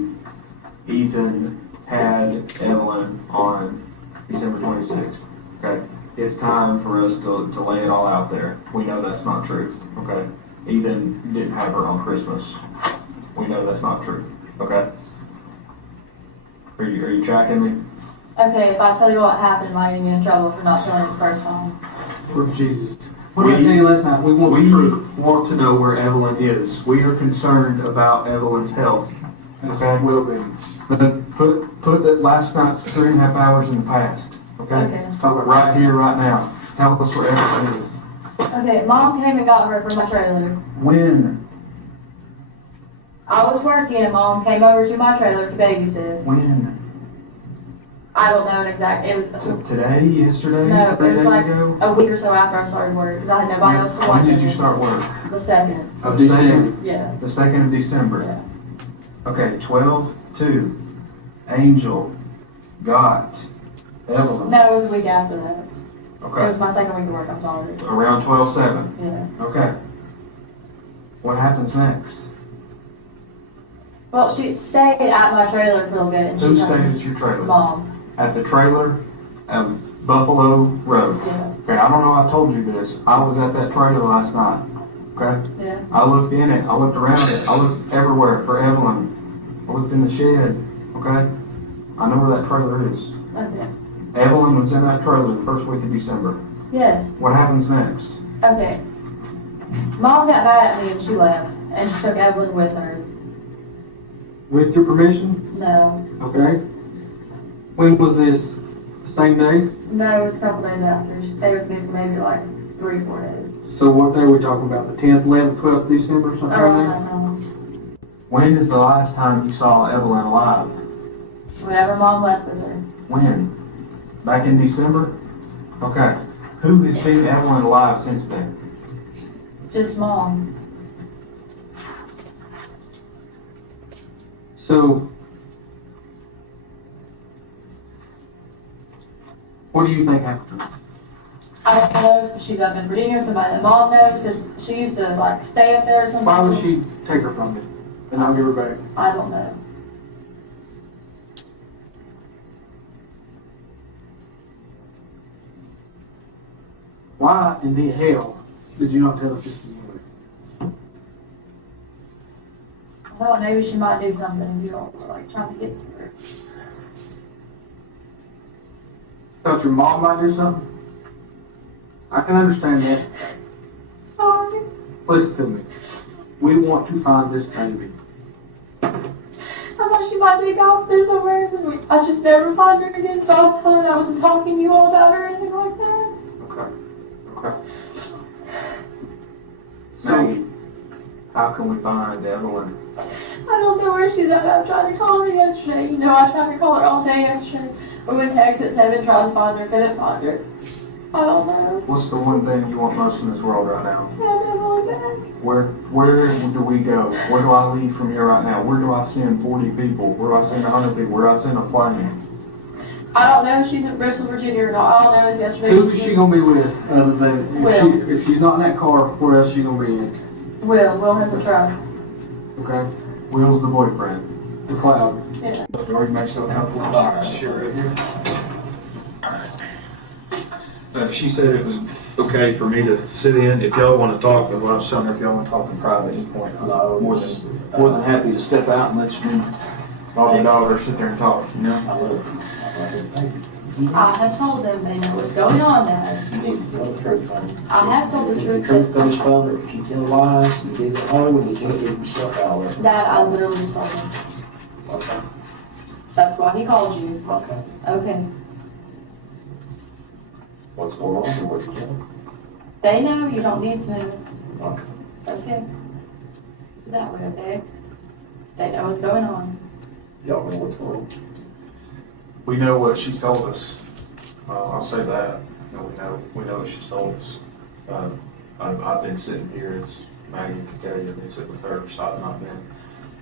Ethan had Evelyn on December 26th. Okay. It's time for us to lay it all out there. We know that's not true. Okay. Ethan didn't have her on Christmas. We know that's not true. Okay. Are you tracking me? Okay, if I tell you what happened, am I going to get in trouble for not telling you the first time? For Jesus. What did I tell you last night? We want to know where Evelyn is. We are concerned about Evelyn's health. Okay? Will be. But put that last night's 3.5 hours in the past. Okay? Okay. Talk about right here, right now. Tell us where Evelyn is. Okay, mom came and got her from my trailer. When? I was working and mom came over to my trailer to babysit. When? I don't know an exact, it was, Today? Yesterday? no, it 3 was days like ago? a week or so after I started work, because I had nobody else to watch When it. did you start work? The 2nd. Of December? Yeah. The 2nd of December? Yeah. Okay, 12/2. Angel got Evelyn. No, it was a week after that. It Okay. was my second week of work, I'm sorry. Around 12/7. Yeah. Okay. What happens next? Well, she stayed at my trailer for a little bit. And Who she stayed at your trailer? Mom. At the trailer at Buffalo Road? Yeah. Okay, I don't know I told you this. I was at that trailer last night, okay? Yeah. I looked in it, I looked around it, I looked everywhere for Evelyn. I looked in the shed, okay? I know where that trailer is. Okay. Evelyn was in that trailer the first week of December. Yes. What happens next? Okay. Mom got mad at me and she left. And she took Evelyn with her. With your permission? No. Okay. When was this? Same day? No, it was a couple days after. She stayed with me for maybe like 3-4 days. So what day are we talking about? The 10th, 11th, 12th December, something like that? When is the last time you saw Evelyn alive? Whenever Mom left with her. When? Back in December? Okay. Who has seen Evelyn alive since then? Just Mom. So, what do you think happened? I don't know if she's up in Virginia or somebody. Mom knows because she used to like stay up there or something. Why would she take her from you and not give her back? I don't know. Why in the hell did you not tell us this to begin with? I thought maybe she might do something and you don't like trying to get to her. Thought your mom might do something? I can understand that. Sorry. Listen to me. We want to find this baby. I thought she might be gone there somewhere. I just never find her again, so I was telling her I wasn't talking to you all about her or anything like that. Okay. Okay. Maggie, how can we find Evelyn? I don't know where she's at. I tried to call her yesterday. You know, I tried to call her all day yesterday. We went to exit 7, tried to find her, couldn't find her. I don't know. What's the one thing you want most in this world right now? Have Evelyn back. Where do we go? Where do I leave from here right now? Where do I send 40 people? Where do I send 100 people? Where do I send a plane? I don't know if she's in Bristol, Virginia or not. All I know is yesterday. Who is she going to be with other than, Will. if she's not in that car, where else is she going to be in? We'll have to try. Okay? Will's the boyfriend. The cloud. Yeah. Or you make yourself comfortable. All right, sure. She said it was okay for me to sit in. If y'all want to talk, but what I was telling her, if y'all want to talk in private at any point, I'm more than happy to step out and let you, mom and daughter, sit there and talk, you know? I have told them they know what's going on now. You need to tell the truth, honey. I have told the The truth. truth comes from her. If you tell lies, you dig it home, and you can't dig yourself out of it. That I literally told him. Okay. That's why he called you. Okay. Okay. What's going on and what you tell? They know you don't need to know. Okay. Okay. That way, okay? They know what's going on. Y'all know what's going on. We know what she told us. I'll say that. We know what she's told us. I've been sitting here, as Maggie can tell you, I've been sitting with her, so I've not been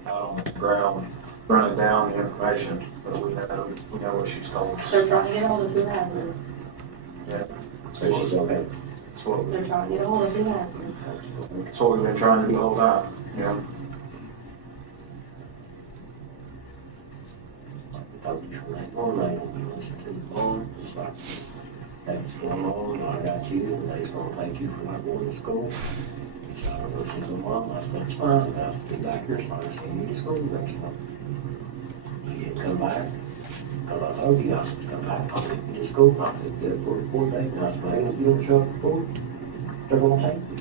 out on the ground running down the information, but we know what she's told us. They're trying to get hold of who has her. Yeah. So she's okay. They're trying to get hold of who has her. That's what we've been trying to do the whole time, you know? One night on you listen to the phone, it's like, that's going on, I got you, and they's gonna thank you for not going to school. So I don't know, she's a mom, I said, it's fine, I'll be back here, so I said, you need to school next month. You didn't come back, because I told you, I said, come back, I said, you need school, I said, get it for the 4 days, and I said, hey, if you don't show up for 4, they're gonna take you.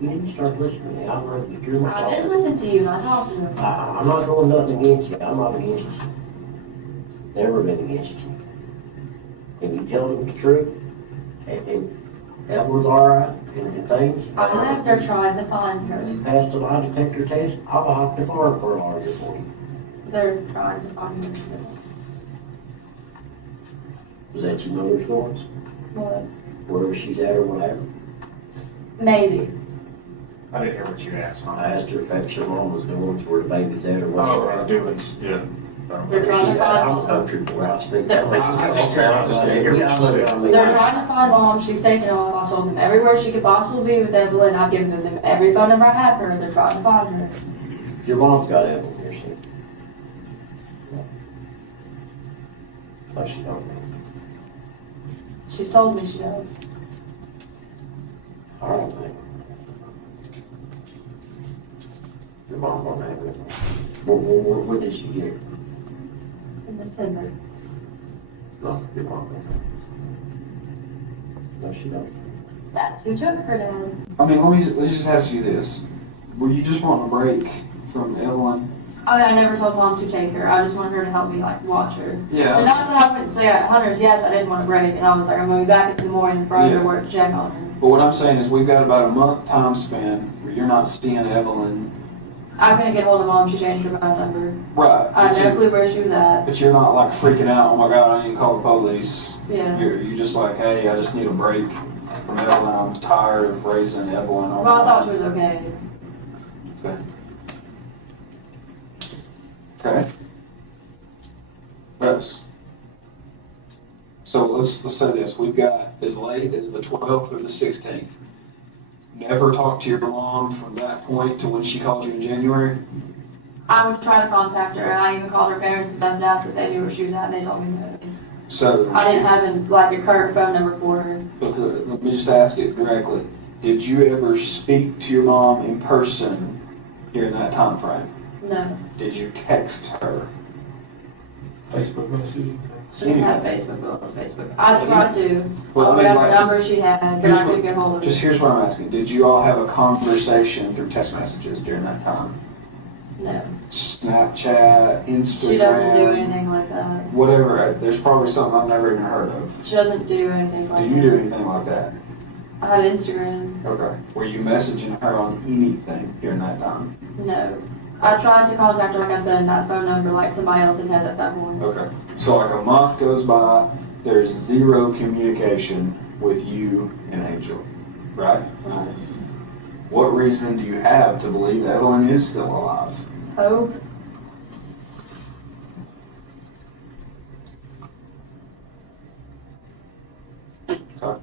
You need to start listening to me, I'm ready to get your I did listen to you and I talked to them. I'm not doing nothing against you, I'm not against you. Never been against you. And you tell them the truth, and Evelyn's all right, and things. I have, they're trying to find And her. you passed the lie detector test, I'll hop the car for a lawyer for you. They're trying to find her. Is that your mother's voice? What? Wherever she's at or whatever? Maybe. I didn't hear what you asked, I asked her if that's your mom was doing, where the baby's at or whatever. doings, yeah. They're trying to find I'm mom. country boy, I speak. They're trying to find mom. She's taking off. I told them everywhere she could possibly be with Evelyn. I've given them every phone number I have for her. They're trying to find her. Your mom's got Evelyn here, so. No, she don't. She told me she does. I don't think. Your mom don't have it. What did she get? In December. No, your mom don't. No, she don't. That's who took her, Dad. I mean, let me just ask you this. Were you just wanting a break from Evelyn? I never told mom to take her. I just wanted her to help me, like, watch her. Yeah. And not that I wouldn't say at Hunter's, yes, I didn't want a break. And I was like, I'm going to be back in the morning for her to work to check on her. But what I'm saying is we've got about a month time span where you're not seeing Evelyn. I couldn't get hold of mom. She changed her phone number. Right. I had no clue where she was at. But you're not like freaking out, oh my God, I need to call the police. Yeah. You're just like, hey, I just need a break from Evelyn. I'm tired of raising Evelyn. Well, I thought she was okay. Okay. Okay. Yes. So let's say this. We've got as late as the 12th or the 16th. Never talked to your mom from that point to when she called you in January? I was trying to contact her, and I even called her parents and stuff after they knew where she was at, and they told me no. So, I didn't have, like, a current phone number for her. let me just ask it directly. Did you ever speak to your mom in person during that time frame? No. Did you text her? Facebook messaging? She didn't have Facebook, but on Facebook. I tried to, Well, I mean, whatever like- number she had, but I couldn't get hold of Just her. here's what I'm asking. Did you all have a conversation through text messages during that time? No. Snapchat, Instagram? She doesn't do anything like that. Whatever. There's probably something I've never even heard of. She doesn't do anything Do like you do that. anything like that? I have Instagram. Okay. Were you messaging her on anything during that time? No. I tried to contact her, like I said, in that phone number, like somebody else had had at that point. Okay. So like a month goes by, there's zero communication with you and Angel, right? Right. What reason do you have to believe Evelyn is still alive? Hope. Okay.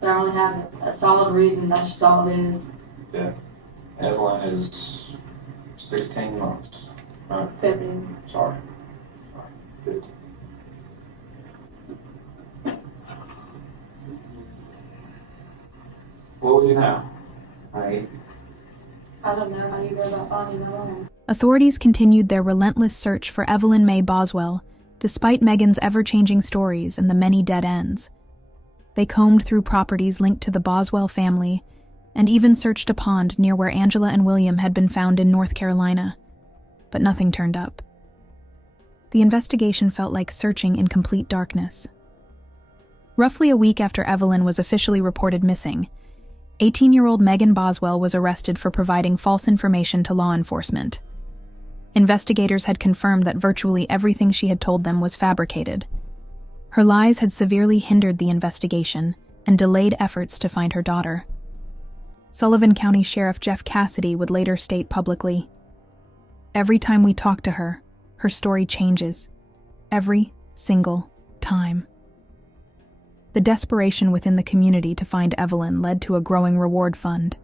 But I only have a solid reason, that's just all it is. Yeah. Evelyn is 16 months. Right. 15. Sorry. 15. What would you know? Right. I don't know how you go about finding her. Authorities continued their relentless search for Evelyn Mae Boswell, despite Megan's ever-changing stories and the many dead ends. They combed through properties linked to the Boswell family, and even searched a pond near where Angela and William had been found in North Carolina. But nothing turned up. The investigation felt like searching in complete darkness. Roughly a week after Evelyn was officially reported missing, 18-year-old Megan Boswell was arrested for providing false information to law enforcement. Investigators had confirmed that virtually everything she had told them was fabricated. Her lies had severely hindered the investigation and delayed efforts to find her daughter. Sullivan County Sheriff Jeff Cassidy would later state publicly, "Every time we talk to her, her story changes. Every single time." The desperation within the community to find Evelyn led to a growing reward fund.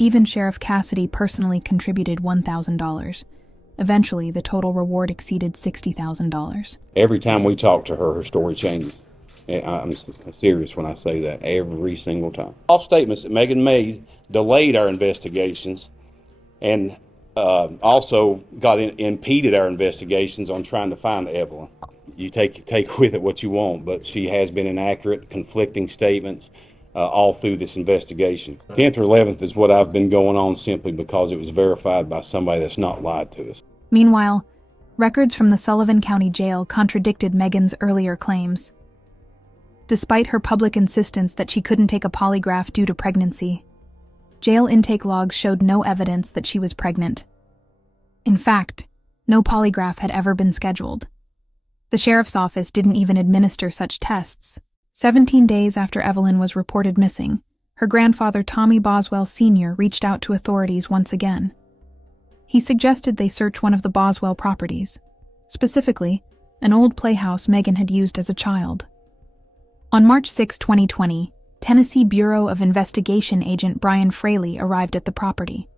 Even Sheriff Cassidy personally contributed $1,000. Eventually, the total reward exceeded $60,000. Every time we talk to her, her story changes. And I'm serious when I say that, every single time. All statements that Megan made delayed our investigations and also impeded our investigations on trying to find Evelyn. You take with it what you want, but she has been inaccurate, conflicting statements all through this investigation. 10th or 11th is what I've been going on simply because it was verified by somebody that's not lied to us. Meanwhile, records from the Sullivan County Jail contradicted Megan's earlier claims. Despite her public insistence that she couldn't take a polygraph due to pregnancy, jail intake logs showed no evidence that she was pregnant. In fact, no polygraph had ever been scheduled. The sheriff's office didn't even administer such tests. 17 days after Evelyn was reported missing, her grandfather Tommy Boswell Sr. reached out to authorities once again. He suggested they search one of the Boswell properties, specifically an old playhouse Megan had used as a child. On March 6, 2020, Tennessee Bureau of Investigation agent Brian Fraley arrived at the property.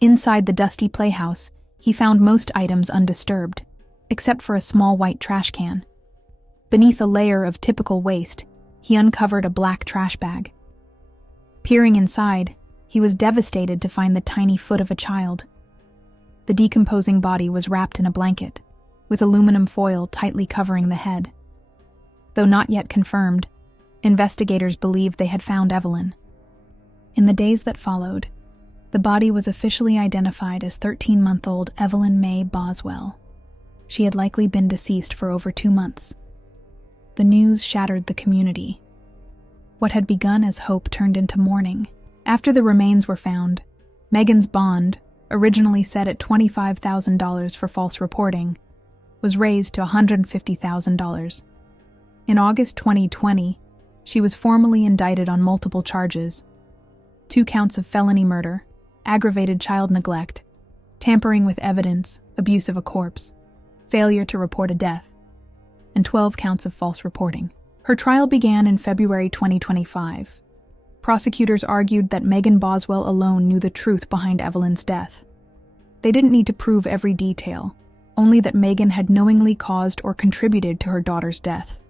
Inside the dusty playhouse, he found most items undisturbed, except for a small white trash can. Beneath a layer of typical waste, he uncovered a black trash bag. Peering inside, he was devastated to find the tiny foot of a child. The decomposing body was wrapped in a blanket, with aluminum foil tightly covering the head. Though not yet confirmed, investigators believed they had found Evelyn. In the days that followed, the body was officially identified as 13-month-old Evelyn Mae Boswell. She had likely been deceased for over 2 months. The news shattered the community. What had begun as hope turned into mourning. After the remains were found, Megan's bond, originally set at $25,000 for false reporting, was raised to $150,000. In August 2020, she was formally indicted on multiple charges: 2 counts of felony murder, aggravated child neglect, tampering with evidence, abuse of a corpse, failure to report a death, and 12 counts of false reporting. Her trial began in February 2025. Prosecutors argued that Megan Boswell alone knew the truth behind Evelyn's death. They didn't need to prove every detail, only that Megan had knowingly caused or contributed to her daughter's death.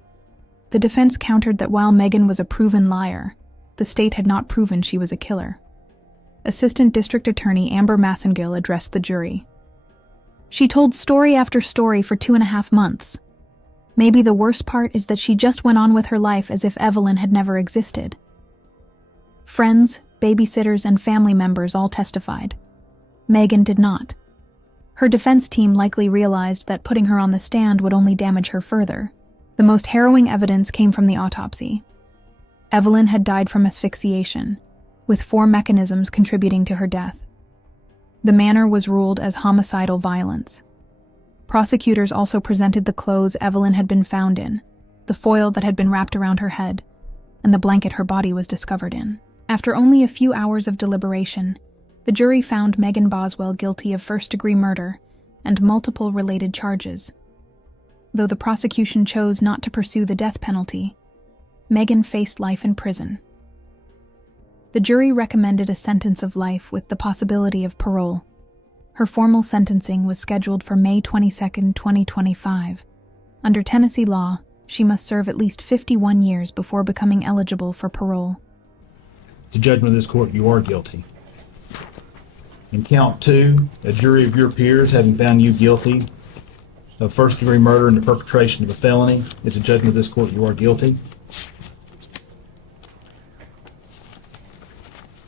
The defense countered that while Megan was a proven liar, the state had not proven she was a killer. Assistant District Attorney Amber Massengill addressed the jury. She told story after story for 2.5 months. Maybe the worst part is that she just went on with her life as if Evelyn had never existed. Friends, babysitters, and family members all testified. Megan did not. Her defense team likely realized that putting her on the stand would only damage her further. The most harrowing evidence came from the autopsy. Evelyn had died from asphyxiation, with 4 mechanisms contributing to her death. The manner was ruled as homicidal violence. Prosecutors also presented the clothes Evelyn had been found in, the foil that had been wrapped around her head, and the blanket her body was discovered in. After only a few hours of deliberation, the jury found Megan Boswell guilty of first-degree murder and multiple related charges. Though the prosecution chose not to pursue the death penalty, Megan faced life in prison. The jury recommended a sentence of life with the possibility of parole. Her formal sentencing was scheduled for May 22, 2025. Under Tennessee law, she must serve at least 51 years before becoming eligible for parole. The judgment of this court, you are guilty. In count 2, a jury of your peers having found you guilty of first-degree murder and the perpetration of a felony, it's a judgment of this court, you are guilty.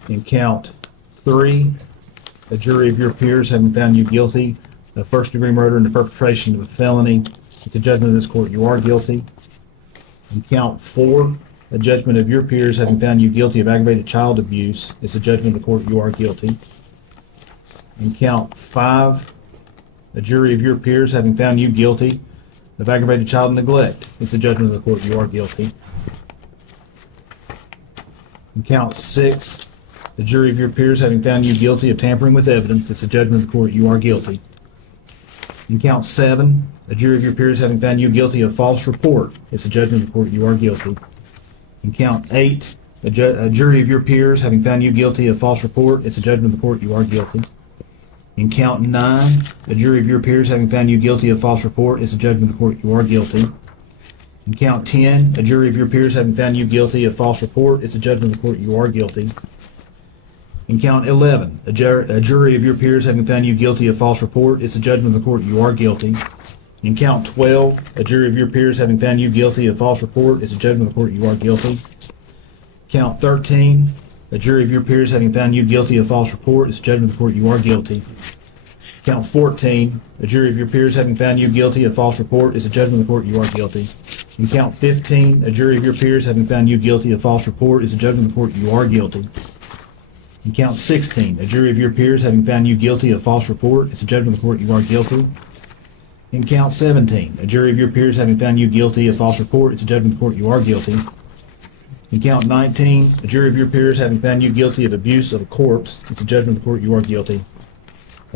In count 3, a jury of your peers having found you guilty of first-degree murder and the perpetration of a felony, it's a judgment of this court, you are guilty. In count 4, a judgment of your peers having found you guilty of aggravated child abuse, it's a judgment of the court, you are guilty. In count 5, a jury of your peers having found you guilty of aggravated child neglect, it's a judgment of the court, you are guilty. In count 6, the jury of your peers having found you guilty of tampering with evidence, it's a judgment of the court, you are guilty. In count 7, a jury of your peers having found you guilty of false report, it's a judgment of the court, you are guilty. In count 8, a jury of your peers having found you guilty of false report, it's a judgment of the court, you are guilty. In count 9, a jury of your peers having found you guilty of false report, it's a judgment of the court, you are guilty. In count 10, a jury of your peers having found you guilty of false report, it's a judgment of the court, you are guilty. In count 11, a jury of your peers having found you guilty of false report, it's a judgment of the court, you are guilty. In count 12, a jury of your peers having found you guilty of false report, it's a judgment of the court, you are guilty. Count 13, a jury of your peers having found you guilty of false report, it's a judgment of the court, you are guilty. Count 14, a jury of your peers having found you guilty of false report, it's a judgment of the court, you are guilty. In count 15, a jury of your peers having found you guilty of false report, it's a judgment of the court, you are guilty. In count 16, a jury of your peers having found you guilty of false report, it's a judgment of the court, you are guilty. In count 17, a jury of your peers having found you guilty of false report, it's a judgment of the court, you are guilty. In count 19, a jury of your peers having found you guilty of abuse of a corpse, it's a judgment of the court, you are guilty.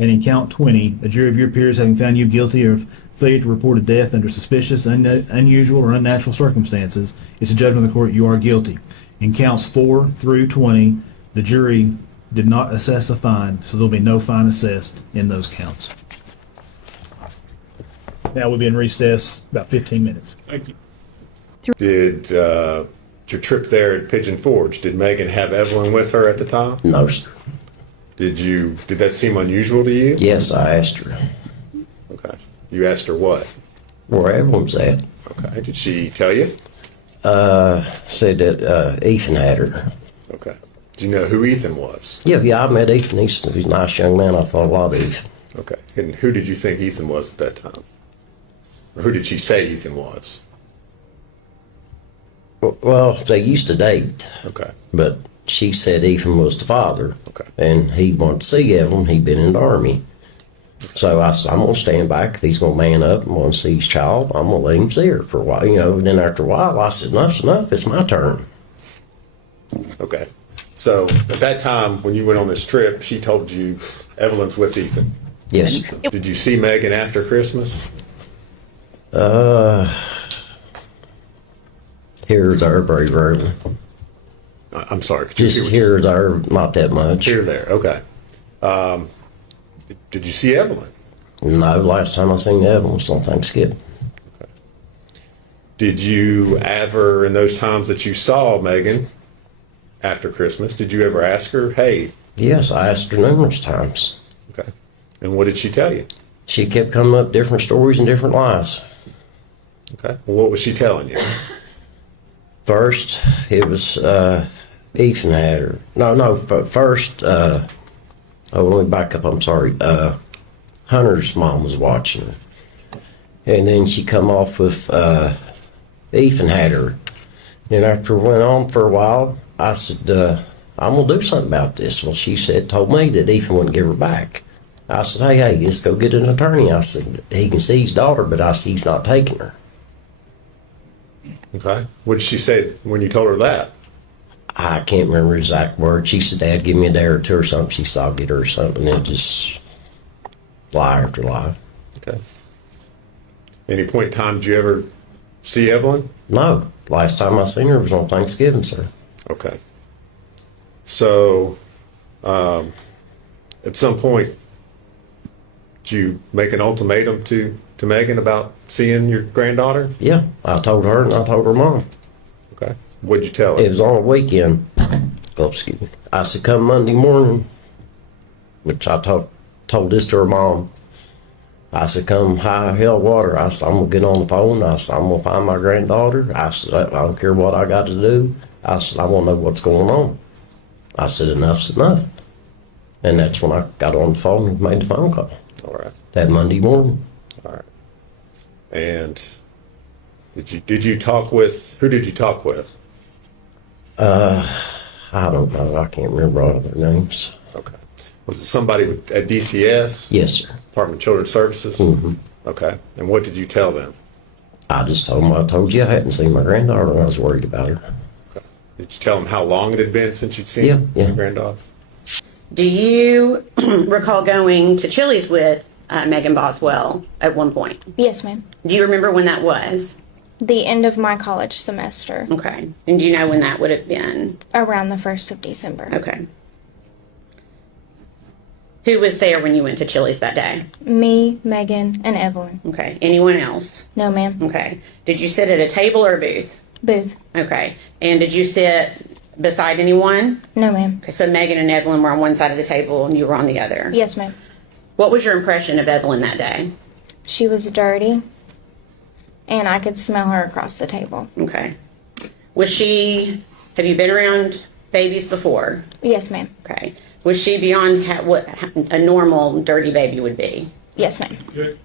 And in count 20, a jury of your peers having found you guilty of failure to report a death under suspicious, unusual, or unnatural circumstances, it's a judgment of the court you are guilty. In counts 4 through 20, the jury did not assess a fine, so there'll be no fine assessed in those counts. Now we'll be in recess about 15 minutes. Thank you. Did your trip there at Pigeon Forge, did Megan have Evelyn with her at the time? No, sir. Did that seem unusual to you? Yes, I asked her Okay. You asked her what? where Evelyn's at. Okay. Did she tell you? Said that Ethan had her. Okay. Do you know who Ethan was? Yeah, I met Ethan. He's a nice young man. I thought a lot of Ethan. Okay. And who did you think Ethan was at that time? Or who did she say Ethan was? Well, they used to date. Okay. But she said Ethan was the father. Okay. And he wanted to see Evelyn. He'd been in the Army. So I said, I'm going to stand back. If he's going to man up and want to see his child, I'm going to let him see her for a while. And then after a while, I said, enough's enough. It's my turn. Okay. So at that time, when you went on this trip, she told you Evelyn's with Ethan. Yes. Did you see Megan after Christmas? Here's our very rarely. I'm sorry. Could you Just repeat what you here's our not that much. Here, there. Okay. Did you see Evelyn? No, last time I seen Evelyn was on Thanksgiving. Did you ever, in those times that you saw Megan after Christmas, did you ever ask her, hey? Yes, I asked her numerous times. Okay. And what did she tell you? She kept coming up with different stories and different lies. Okay. Well, what was she telling you? First, it was Ethan had her. First, let me back up, I'm sorry. Hunter's mom was watching her. And then she come off with Ethan had her. And after it went on for a while, I said, I'm going to do something about this. Well, she told me that Ethan wouldn't give her back. I said, hey, let's go get an attorney. I said, he can see his daughter, but I said, he's not taking her. Okay. What did she say when you told her that? I can't remember exact words. She said, Dad, give me a day or two or something. She said, I'll get her something. And just lie after lie. Okay. Any point in time did you ever see Evelyn? No. Last time I seen her was on Thanksgiving, sir. Okay. So, at some point, did you make an ultimatum to Megan about seeing your granddaughter? Yeah. I told her and I told her mom. Okay. What'd you tell her? It was on a weekend. Oh, excuse me. I said, come Monday morning, which I told this to her mom. I said, come high hell water. I said, I'm going to get on the phone. I said, I'm going to find my granddaughter. I said, I don't care what I got to do. I said, I want to know what's going on. I said, enough's enough. And that's when I got on the phone and made the phone call. All right. That Monday morning. All right. And did you talk with, who did you talk with? I don't know. I can't remember all their names. Okay. Was it somebody at DCS? Yes, sir. Department of Children's Services? Mm-hmm. Okay. And what did you tell them? I just told them I told you I hadn't seen my granddaughter and I was worried about her. Okay. Did you tell them how long it had been since you'd seen your granddaughter? Do you recall going to Chili's with Megan Boswell at one point? Yes, ma'am. Do you remember when that was? The end of my college semester. Okay. And do you know when that would have been? Around the 1st of December. Okay. Who was there when you went to Chili's that day? Me, Megan, and Evelyn. Okay. Anyone else? No, ma'am. Okay. Did you sit at a table or a booth? Booth. Okay. And did you sit beside anyone? No, ma'am. Okay, so Megan and Evelyn were on one side of the table and you were on the other? Yes, ma'am. What was your impression of Evelyn that day? She was dirty, and I could smell her across the table. Okay. Have you been around babies before? Yes, ma'am. Okay. Was she beyond what a normal dirty baby would be? Yes, ma'am. Good.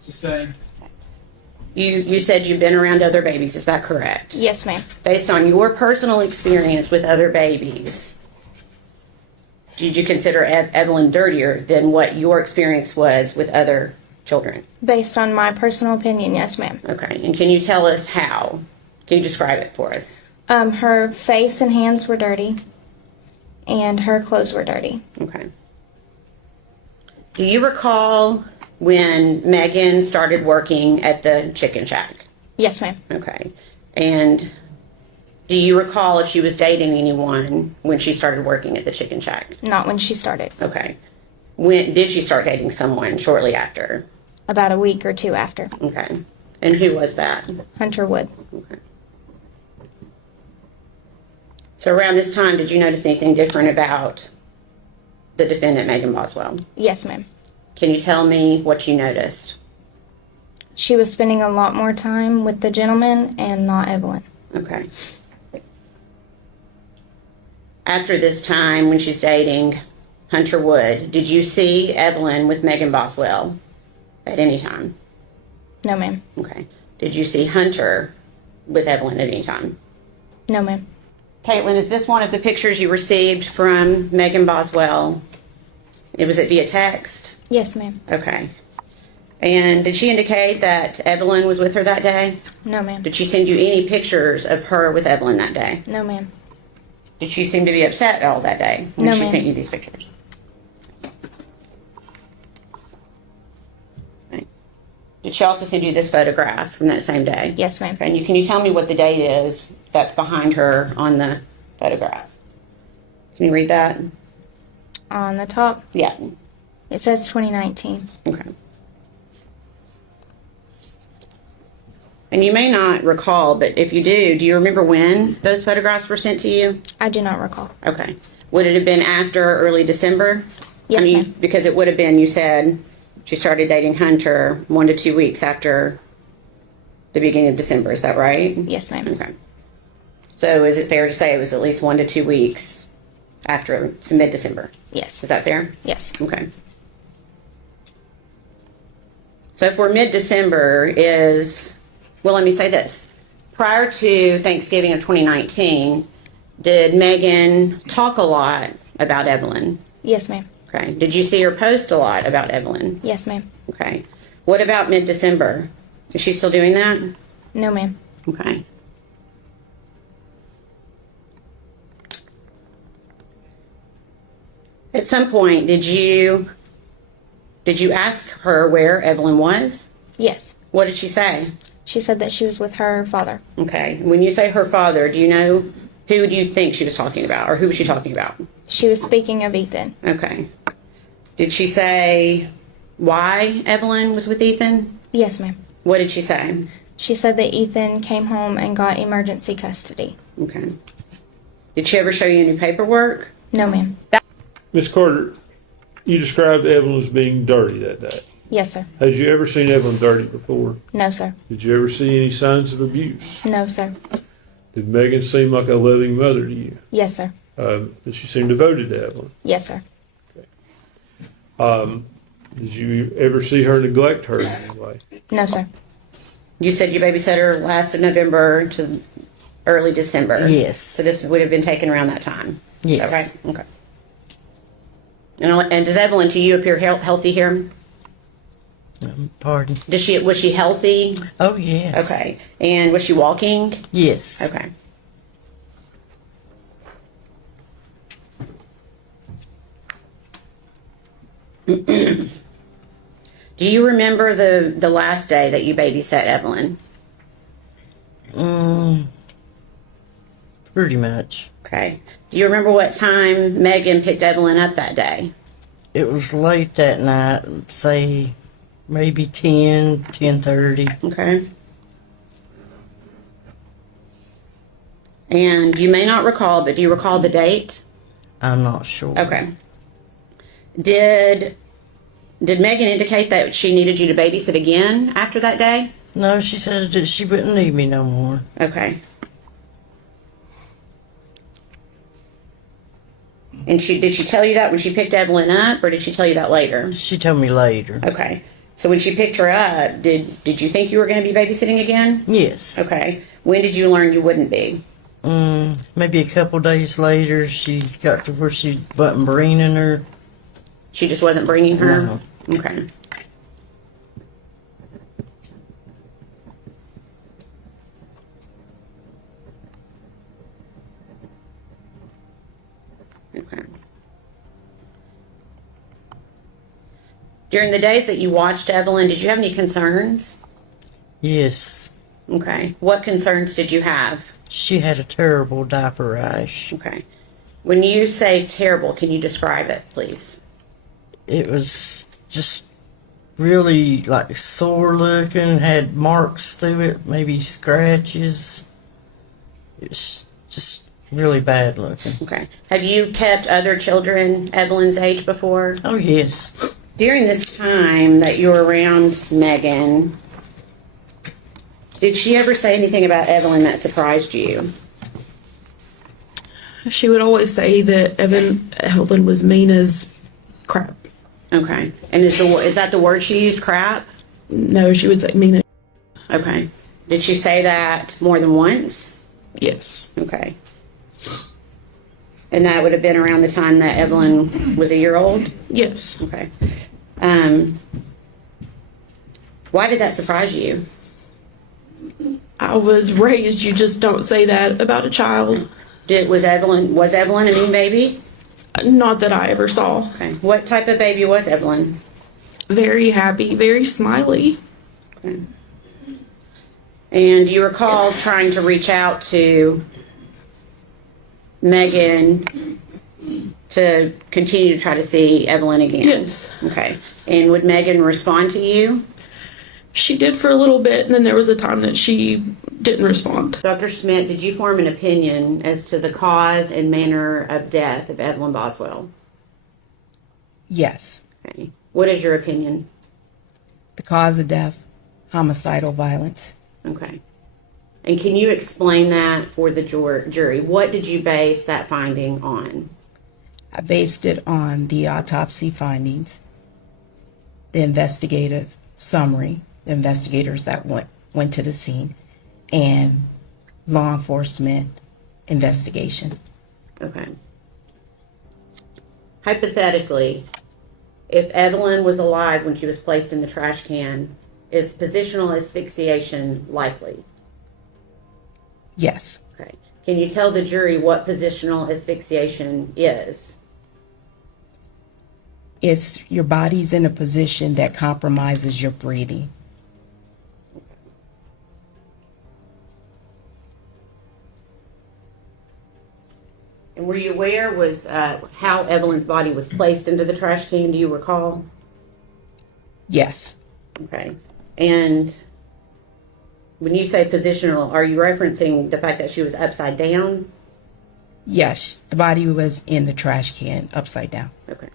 Sustain. You said you've been around other babies, is that correct? Yes, ma'am. Based on your personal experience with other babies, did you consider Evelyn dirtier than what your experience was with other children? Based on my personal opinion, yes, ma'am. Okay, and can you tell us how? Can you describe it for us? Her face and hands were dirty, and her clothes were dirty. Okay. Do you recall when Megan started working at the chicken shack? Yes, ma'am. Okay. And do you recall if she was dating anyone when she started working at the chicken shack? Not when she started. Okay. When did she start dating someone shortly after? About a week or two after. Okay. And who was that? Hunter Wood. Okay. So around this time, did you notice anything different about the defendant, Megan Boswell? Yes, ma'am. Can you tell me what you noticed? She was spending a lot more time with the gentleman and not Evelyn. Okay. After this time, when she's dating Hunter Wood, did you see Evelyn with Megan Boswell at any time? No, ma'am. Okay. Did you see Hunter with Evelyn at any time? No, ma'am. Caitlin, is this one of the pictures you received from Megan Boswell? Was it via text? Yes, ma'am. Okay. And did she indicate that Evelyn was with her that day? No, ma'am. Did she send you any pictures of her with Evelyn that day? No, ma'am. Did she seem to be upset at all that day when No, she ma'am. sent you these pictures? Okay. Did she also send you this photograph from that same day? Yes, ma'am. Okay. And can you tell me what the date is that's behind her on the photograph? Can you read that? On the top, Yeah. it says 2019. Okay. And you may not recall, but if you do you remember when those photographs were sent to you? I do not recall. Okay. Would it have been after early December? Yes, ma'am. Because it would have been, you said she started dating Hunter 1 to 2 weeks after the beginning of December. Is that right? Yes, ma'am. Okay. So is it fair to say it was at least 1 to 2 weeks after mid-December? Yes. Is that fair? Yes. Okay. So if we're mid-December is, well, let me say this. Prior to Thanksgiving of 2019, did Megan talk a lot about Evelyn? Yes, ma'am. Okay. Did you see her post a lot about Evelyn? Yes, ma'am. Okay. What about mid-December? Is she still doing that? No, ma'am. Okay. At some point, did you ask her where Evelyn was? Yes. What did she say? She said that she was with her father. Okay. When you say her father, do you know who do you think she was talking about, or who was she talking about? She was speaking of Ethan. Okay. Did she say why Evelyn was with Ethan? Yes, ma'am. What did she say? She said that Ethan came home and got emergency custody. Okay. Did she ever show you any paperwork? No, ma'am. Miss Carter, you described Evelyn as being dirty that day. Yes, sir. Had you ever seen Evelyn dirty before? No, sir. Did you ever see any signs of abuse? No, sir. Did Megan seem like a loving mother to you? Yes, sir. Did she seem devoted to Evelyn? Yes, sir. Did you ever see her neglect her in any way? No, sir. You said you babysat her last of November to early December. Yes. So this would have been taken around that time. Yes. Is that right? Okay. And does Evelyn to you appear healthy here? Pardon? Was she healthy? Oh, yes. Okay. And was she walking? Yes. Okay. Do you remember the last day that you babysat Evelyn? Pretty much. Okay. Do you remember what time Megan picked Evelyn up that day? It was late that night, say maybe 10:30. Okay. And you may not recall, but do you recall the date? I'm not sure. Okay. Did Megan indicate that she needed you to babysit again after that day? No, she said that she wouldn't need me no more. Okay. And did she tell you that when she picked Evelyn up, or did she tell you that later? She told me later. Okay. So when she picked her up, did you think you were going to be babysitting again? Yes. Okay. When did you learn you wouldn't be? Maybe a couple days later, she got to where she wasn't bringing her. She just wasn't bringing her? No. Okay. Okay. During the days that you watched Evelyn, did you have any concerns? Yes. Okay. What concerns did you have? She had a terrible diaper rash. Okay. When you say terrible, can you describe it, please? It was just really like sore looking, had marks through it, maybe scratches. It was just really bad looking. Okay. Have you kept other children Evelyn's age before? Oh, yes. During this time that you were around Megan, did she ever say anything about Evelyn that surprised you? She would always say that Evelyn was mean as crap. Okay. And is that the word she used, crap? No, she would say mean as. Okay. Did she say that more than once? Yes. Okay. And that would have been around the time that Evelyn was a year old? Yes. Okay. Why did that surprise you? I was raised, you just don't say that about a child. Was Evelyn a mean baby? Not that I ever saw. Okay. What type of baby was Evelyn? Very happy, very smiley. Okay. And do you recall trying to reach out to Megan to continue to try to see Evelyn again? Yes. Okay. And would Megan respond to you? She did for a little bit, and then there was a time that she didn't respond. Dr. Schmidt, did you form an opinion as to the cause and manner of death of Evelyn Boswell? Yes. Okay. What is your opinion? The cause of death, homicidal violence. Okay. And can you explain that for the jury? What did you base that finding on? I based it on the autopsy findings, the investigative summary, the investigators that went to the scene, and law enforcement investigation. Okay. Hypothetically, if Evelyn was alive when she was placed in the trash can, is positional asphyxiation likely? Yes. Okay. Can you tell the jury what positional asphyxiation is? It's your body's in a position that compromises your breathing. And were you aware how Evelyn's body was placed into the trash can? Do you recall? Yes. Okay. And when you say positional, are you referencing the fact that she was upside down? Yes, the body was in the trash can upside down. Okay.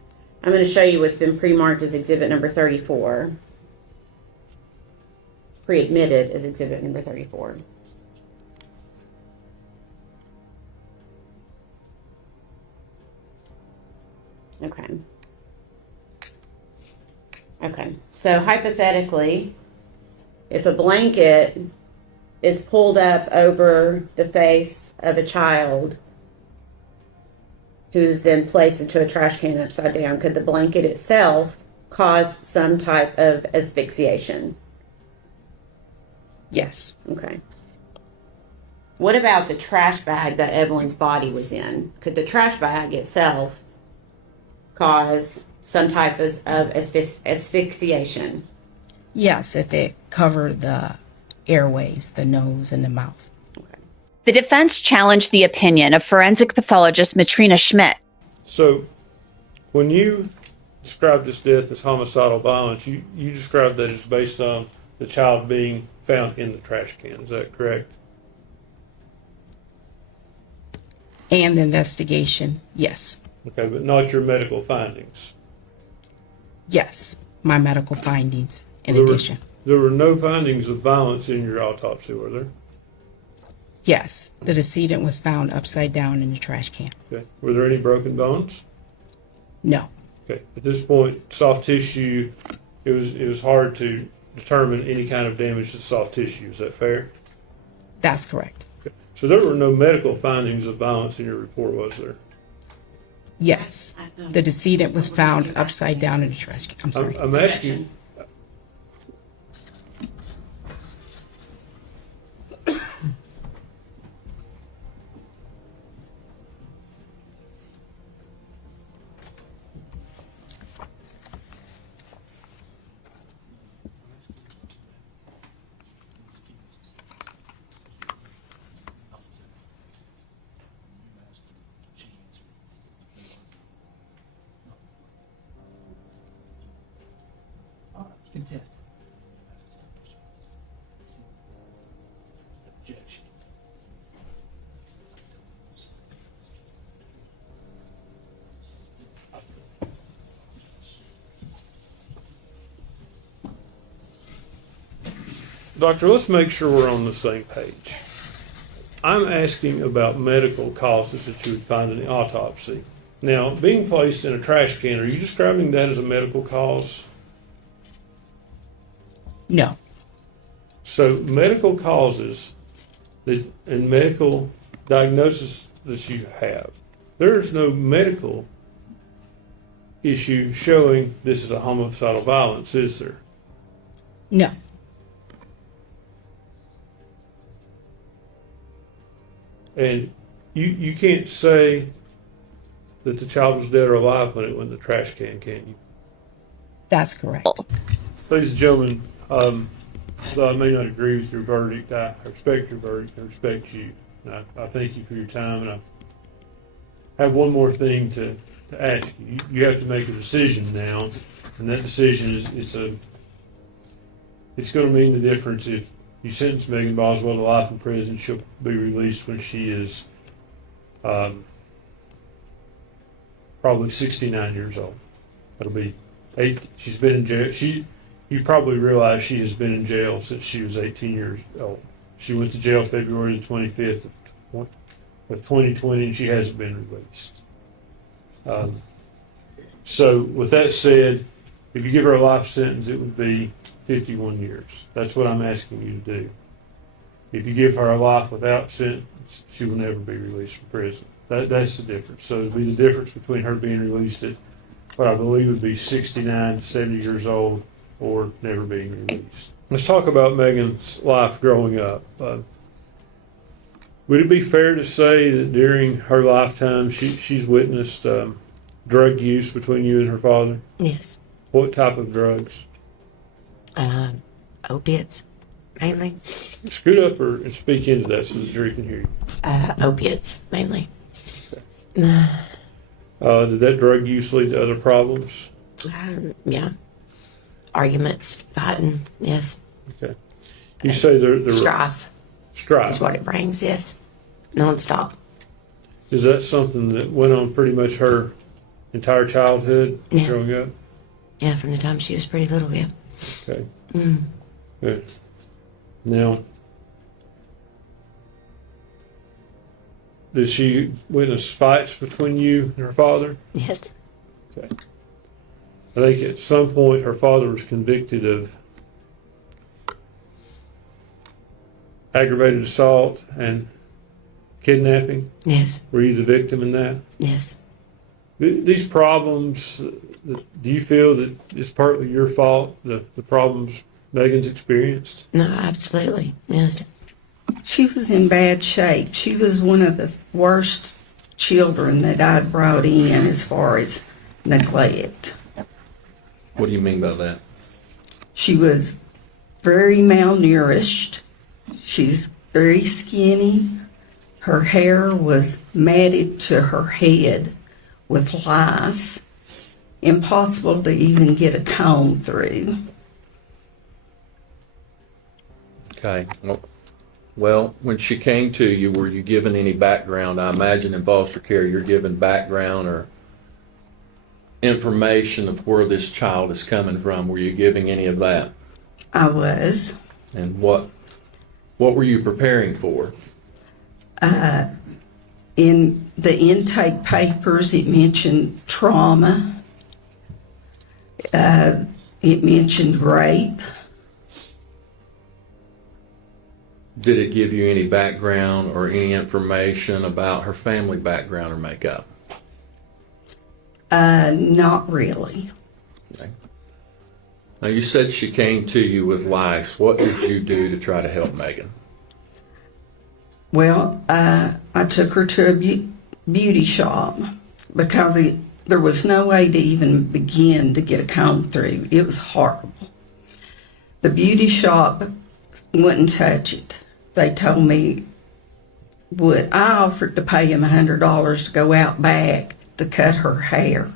I'm going to show you what's been pre-marked as exhibit number 34. Pre-admitted as exhibit number 34. Okay. Okay. So hypothetically, if a blanket is pulled up over the face of a child who's then placed into a trash can upside down, could the blanket itself cause some type of asphyxiation? Yes. Okay. What about the trash bag that Evelyn's body was in? Could the trash bag itself cause some type of asphyxiation? Yes, if it covered the airways, the nose, and the mouth. The defense challenged the opinion of forensic pathologist Matrina Schmidt. So, when you described this death as homicidal violence, you described that as based on the child being found in the trash can. Is that correct? And the investigation, yes. Okay, but not your medical findings. Yes, my medical findings in There addition. There were no findings of violence in your autopsy, were there? Yes, the decedent was found upside down in the trash can. Okay. Were there any broken bones? No. Okay. At this point, soft tissue it was hard to determine any kind of damage to soft tissue. Is that fair? That's correct. Okay. So there were no medical findings of violence in your report, was there? Yes. The decedent was found upside down in a trash can. I'm sorry. I'm asking. Contested. Doctor, let's make sure we're on the same page. I'm asking about medical causes that you would find in the autopsy. Now, being placed in a trash can, are you describing that as a medical cause? No. So medical causes that, and medical diagnosis that you have, there is no medical issue showing this is a homicidal violence, is there? No. And you can't say that the child was dead or alive when it went in the trash can you? That's correct. Ladies and gentlemen, though I may not agree with your verdict, I respect your verdict, I respect you. And I thank you for your time, and I have one more thing to ask you. You have to make a decision now, and that decision is it's going to mean the difference. If you sentence Megan Boswell to life in prison, she'll be released when she is probably 69 years old. It'll be 8. She's been in jail. You probably realize she has been in jail since she was 18 years old. She went to jail February the 25th of 2020, and she hasn't been released. So with that said, if you give her a life sentence, it would be 51 years. That's what I'm asking you to do. If you give her a life without sentence, she will never be released from prison. That's the difference. So it would be the difference between her being released at what I believe would be 69 to 70 years old or never being released. Let's talk about Megan's life growing up. Would it be fair to say that during her lifetime she's witnessed drug use between you and her father? Yes. What type of drugs? Opiates, mainly. Scoot up and speak into that so the jury can hear you. Opiates, mainly. Did that drug use lead to other problems? Yeah. Arguments, fighting, yes. Okay. You say there Strife. Strife is what it brings, yes. Non-stop. Is that something that went on pretty much her entire childhood growing up? Yeah, from the time she was pretty little, yeah. Okay. Good. Now, did she witness fights between you and her father? Yes. Okay. I think at some point her father was convicted of aggravated assault and kidnapping. Yes. Were you the victim in that? Yes. These problems, do you feel that it's partly your fault, the problems Megan's experienced? No, absolutely, yes. She was in bad shape. She was one of the worst children that I'd brought in as far as neglect. What do you mean by that? She was very malnourished. She's very skinny. Her hair was matted to her head with lice. Impossible to even get a comb through. Okay. Well, when she came to you, were you given any background? I imagine in foster care you're given background or information of where this child is coming from. Were you giving any of that? I was. And what were you preparing for? In the intake papers, it mentioned trauma. In it mentioned rape. Did it give you any background or any information about her family background or makeup? Not really. Okay. Now, you said she came to you with lice. What did you do to try to help Megan? Well, I took her to a beauty shop because there was no way to even begin to get a comb through. It was horrible. The beauty shop wouldn't touch it. They told me I offered to pay him $100 to go out back to cut her hair.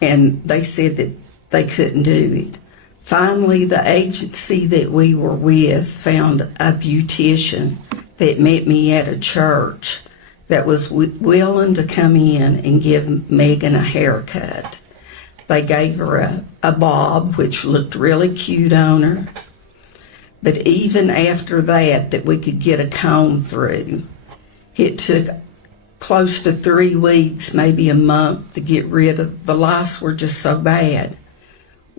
And they said that they couldn't do it. Finally, the agency that we were with found a beautician that met me at a church that was willing to come in and give Megan a haircut. They gave her a bob, which looked really cute on her. But even after that we could get a comb through, it took close to 3 weeks, maybe a month, to get rid of the lice. Were just so bad.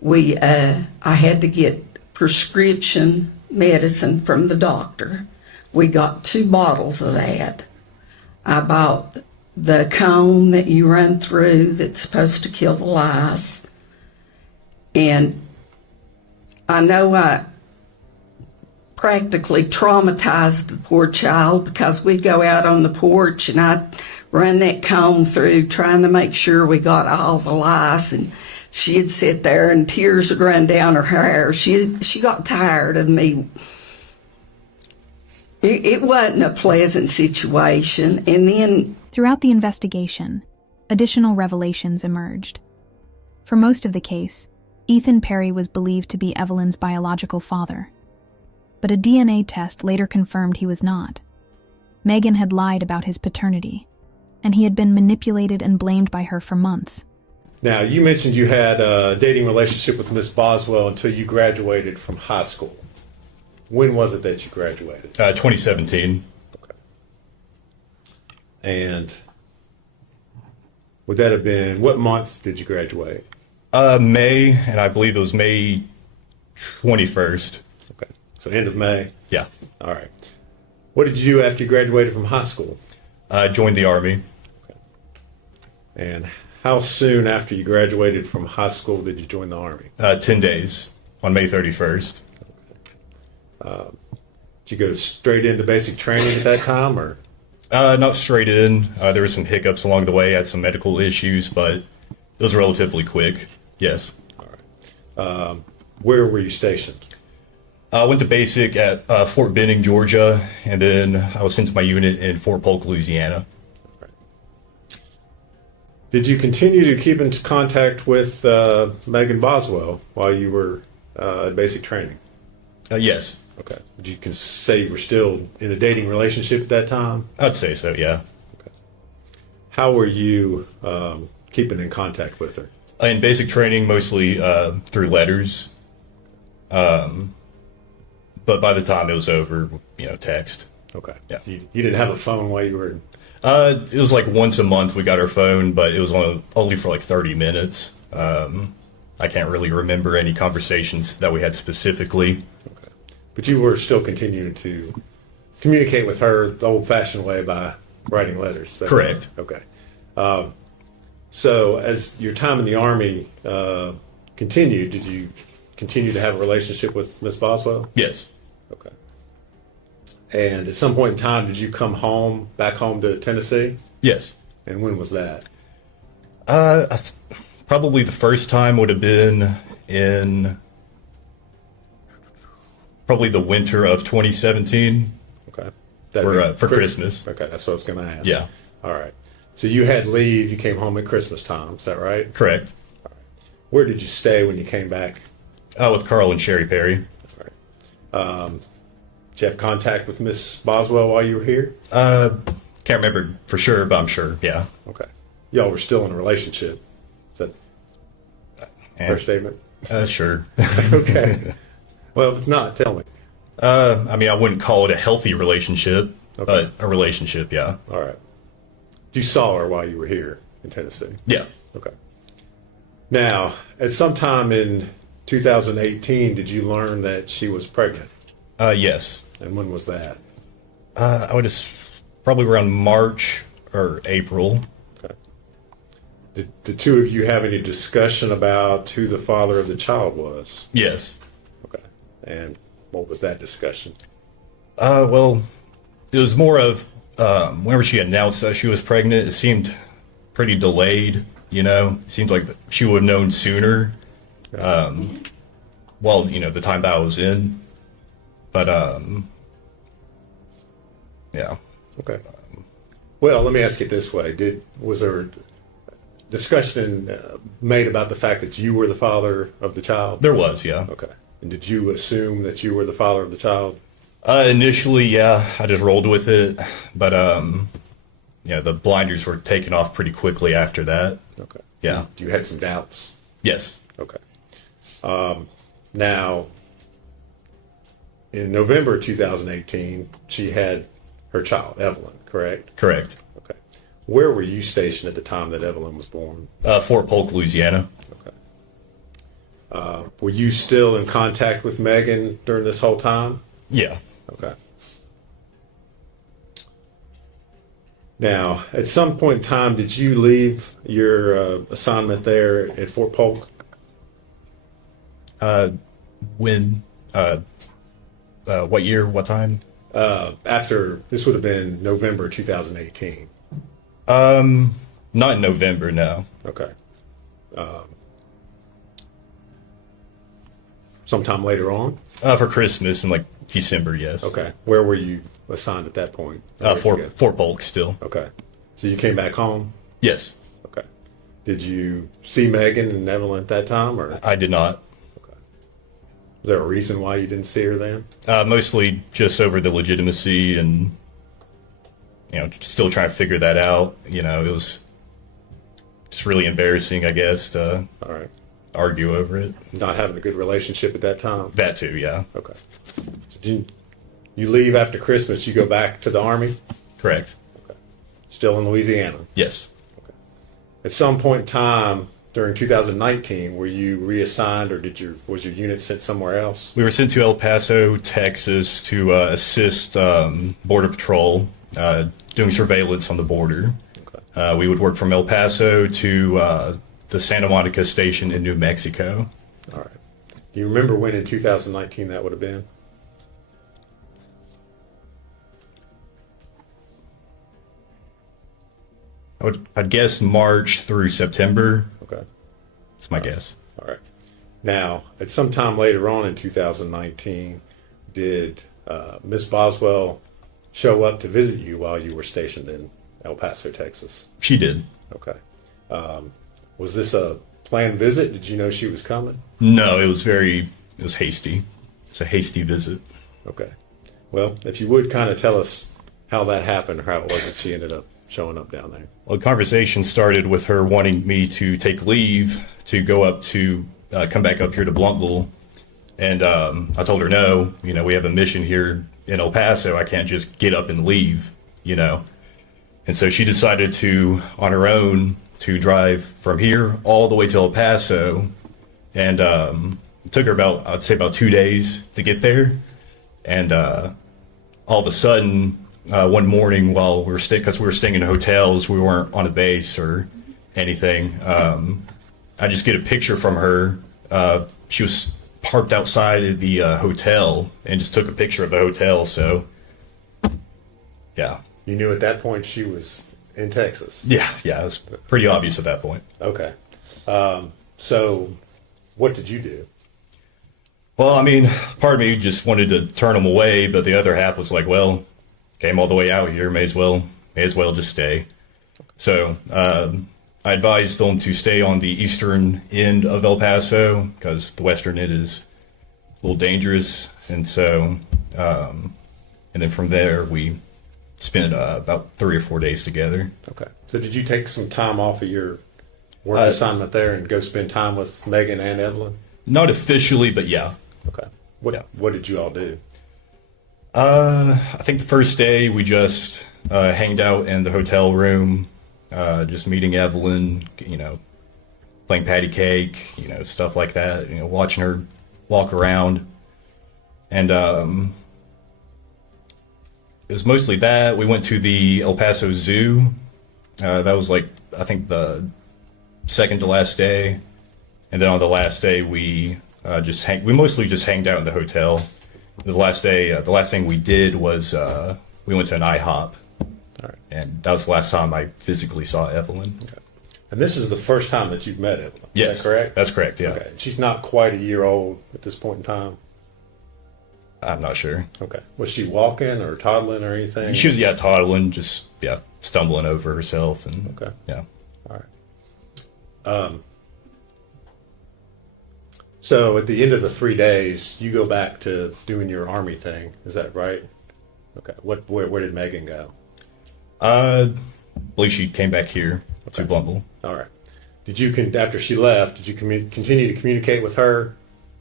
I had to get prescription medicine from the doctor. We got 2 bottles of that. I bought the comb that you run through that's supposed to kill the lice. And I know I practically traumatized the poor child because we'd go out on the porch and I'd run that comb through trying to make sure we got all the lice, and she'd sit there and tears would run down her hair. She got tired of me. It wasn't a pleasant situation. And then Throughout the investigation, additional revelations emerged. For most of the case, Ethan Perry was believed to be Evelyn's biological father. But a DNA test later confirmed he was not. Megan had lied about his paternity, and he had been manipulated and blamed by her for months. Now, you mentioned you had a dating relationship with Miss Boswell until you graduated from high school. When was it that you graduated? 2017. Okay. And would that have been, what month did you graduate? May, and I believe it was May 21st. Okay. So end of May? Yeah. All right. What did you do after you graduated from high school? I joined the Army. Okay. And how soon after you graduated from high school did you join the Army? 10 days, on May 31st. Did you go straight into basic training at that time, or? Not straight in. There were some hiccups along the way. I had some medical issues, but it was relatively quick. Yes. All right. Where were you stationed? I went to basic at Fort Benning, Georgia, and then I was sent to my unit in Fort Polk, Louisiana. Right. Did you continue to keep in contact with Megan Boswell while you were at basic training? Yes. Okay. Would you say you were still in a dating relationship at that time? I'd say so, yeah. Okay. How were you keeping in contact with her? In basic training, mostly through letters. But by the time it was over, text. Okay. Yeah. You didn't have a phone while you were in... It was like once a month we got our phone, but it was only for like 30 minutes. I can't really remember any conversations that we had specifically. Okay. But you were still continuing to communicate with her the old-fashioned way by writing letters. Correct. Okay. So as your time in the Army continued, did you continue to have a relationship with Miss Boswell? Yes. Okay. And at some point in time, did you come back home to Tennessee? Yes. And when was that? Probably the first time would have been in probably the winter of 2017. Okay. For Christmas. Okay, that's what I was going to ask. Yeah. All right. So you had leave. You came home at Christmas time. Is that right? Correct. All right. Where did you stay when you came back? With Carl and Sherry Perry. All right. Did you have contact with Miss Boswell while you were here? Can't remember for sure, but I'm sure. Yeah. Okay. Y'all were still in a relationship. Is that fair statement? Sure. Okay. Well, if it's not, tell me. I mean, I wouldn't call it a healthy relationship, but a relationship, yeah. All right. You saw her while you were here in Tennessee? Yeah. Okay. Now, at some time in 2018, did you learn that she was pregnant? Yes. And when was that? I would have probably around March or April. Okay. Did the two of you have any discussion about who the father of the child was? Yes. Okay. And what was that discussion? Well, it was more of whenever she announced that she was pregnant, it seemed pretty delayed. You know, it seemed like she would have known sooner. Well, you know, the time that I was in. But, yeah. Okay. Well, let me ask it this way. Was there discussion made about the fact that you were the father of the child? There was, yeah. Okay. And did you assume that you were the father of the child? Initially, yeah, I just rolled with it. But, yeah, the blinders were taken off pretty quickly after that. Okay. Yeah. You had some doubts? Yes. Okay. Now, in November 2018, she had her child, Evelyn, correct? Correct. Okay. Where were you stationed at the time that Evelyn was born? Fort Polk, Louisiana. Okay. Were you still in contact with Megan during this whole time? Yeah. Okay. Now, at some point in time, did you leave your assignment there at Fort Polk? When? What year? What time? After, this would have been November 2018. Not in November, no. Okay. Sometime later on? For Christmas in like December, yes. Okay. Where were you assigned at that point? Fort Polk still. Okay. So you came back home? Yes. Okay. Did you see Megan and Evelyn at that time, or? I did not. Okay. Was there a reason why you didn't see her then? Mostly just over the legitimacy and, you know, still trying to figure that out. You know, it was just really embarrassing, I guess, to All right. argue over it. Not having a good relationship at that time? That too, yeah. Okay. So you leave after Christmas, you go back to the Army? Correct. Okay. Still in Louisiana? Yes. Okay. At some point in time during 2019, were you reassigned, or was your unit sent somewhere else? We were sent to El Paso, Texas to assist Border Patrol doing surveillance on the border. Okay. We would work from El Paso to the Santa Monica station in New Mexico. All right. Do you remember when in 2019 that would have been? I'd guess March through September. Okay. That's my guess. All right. Now, at some time later on in 2019, did Miss Boswell show up to visit you while you were stationed in El Paso, Texas? She did. Okay. Was this a planned visit? Did you know she was coming? No, it was hasty. It's a hasty visit. Okay. Well, if you would kind of tell us how that happened, or how it was that she ended up showing up down there. Well, the conversation started with her wanting me to take leave to go up to come back up here to Blountville. And I told her, no, you know, we have a mission here in El Paso. I can't just get up and leave, you know. And so she decided to, on her own, to drive from here all the way to El Paso. And it took her I'd say about 2 days to get there. And all of a sudden, one morning while because we were staying in hotels, we weren't on a base or anything. I just get a picture from her. She was parked outside of the hotel and just took a picture of the hotel. So, yeah. You knew at that point she was in Texas? Yeah, it was pretty obvious at that point. Okay. So, what did you do? Well, I mean, part of me just wanted to turn them away, but the other half was like, well, came all the way out here, may as well just stay. So I advised them to stay on the eastern end of El Paso because the western end is a little dangerous. And so, and then from there, we spent about 3 or 4 days together. Okay. So did you take some time off of your work assignment there and go spend time with Megan and Evelyn? Not officially, but yeah. Okay. What did you all do? I think the first day we just hanged out in the hotel room, just meeting Evelyn, you know, playing patty cake, stuff like that, watching her walk around. And it was mostly that. We went to the El Paso Zoo. That was I think the second to last day. And then on the last day, we mostly just hanged out in the hotel. The last day, the last thing we did was we went to an IHOP. All right. And that was the last time I physically saw Evelyn. Okay. And this is the first time that you've met Evelyn. Yes. Is that correct? That's correct, yeah. Okay. She's not quite a year old at this point in time? I'm not sure. Okay. Was she walking or toddling or anything? She was, toddling, just, stumbling over herself. And Okay. Yeah. All right. So at the end of the 3 days, you go back to doing your Army thing. Is that right? Okay. Where did Megan go? I believe she came back here to Bluntville. All right. Did you, after she left, did you continue to communicate with her?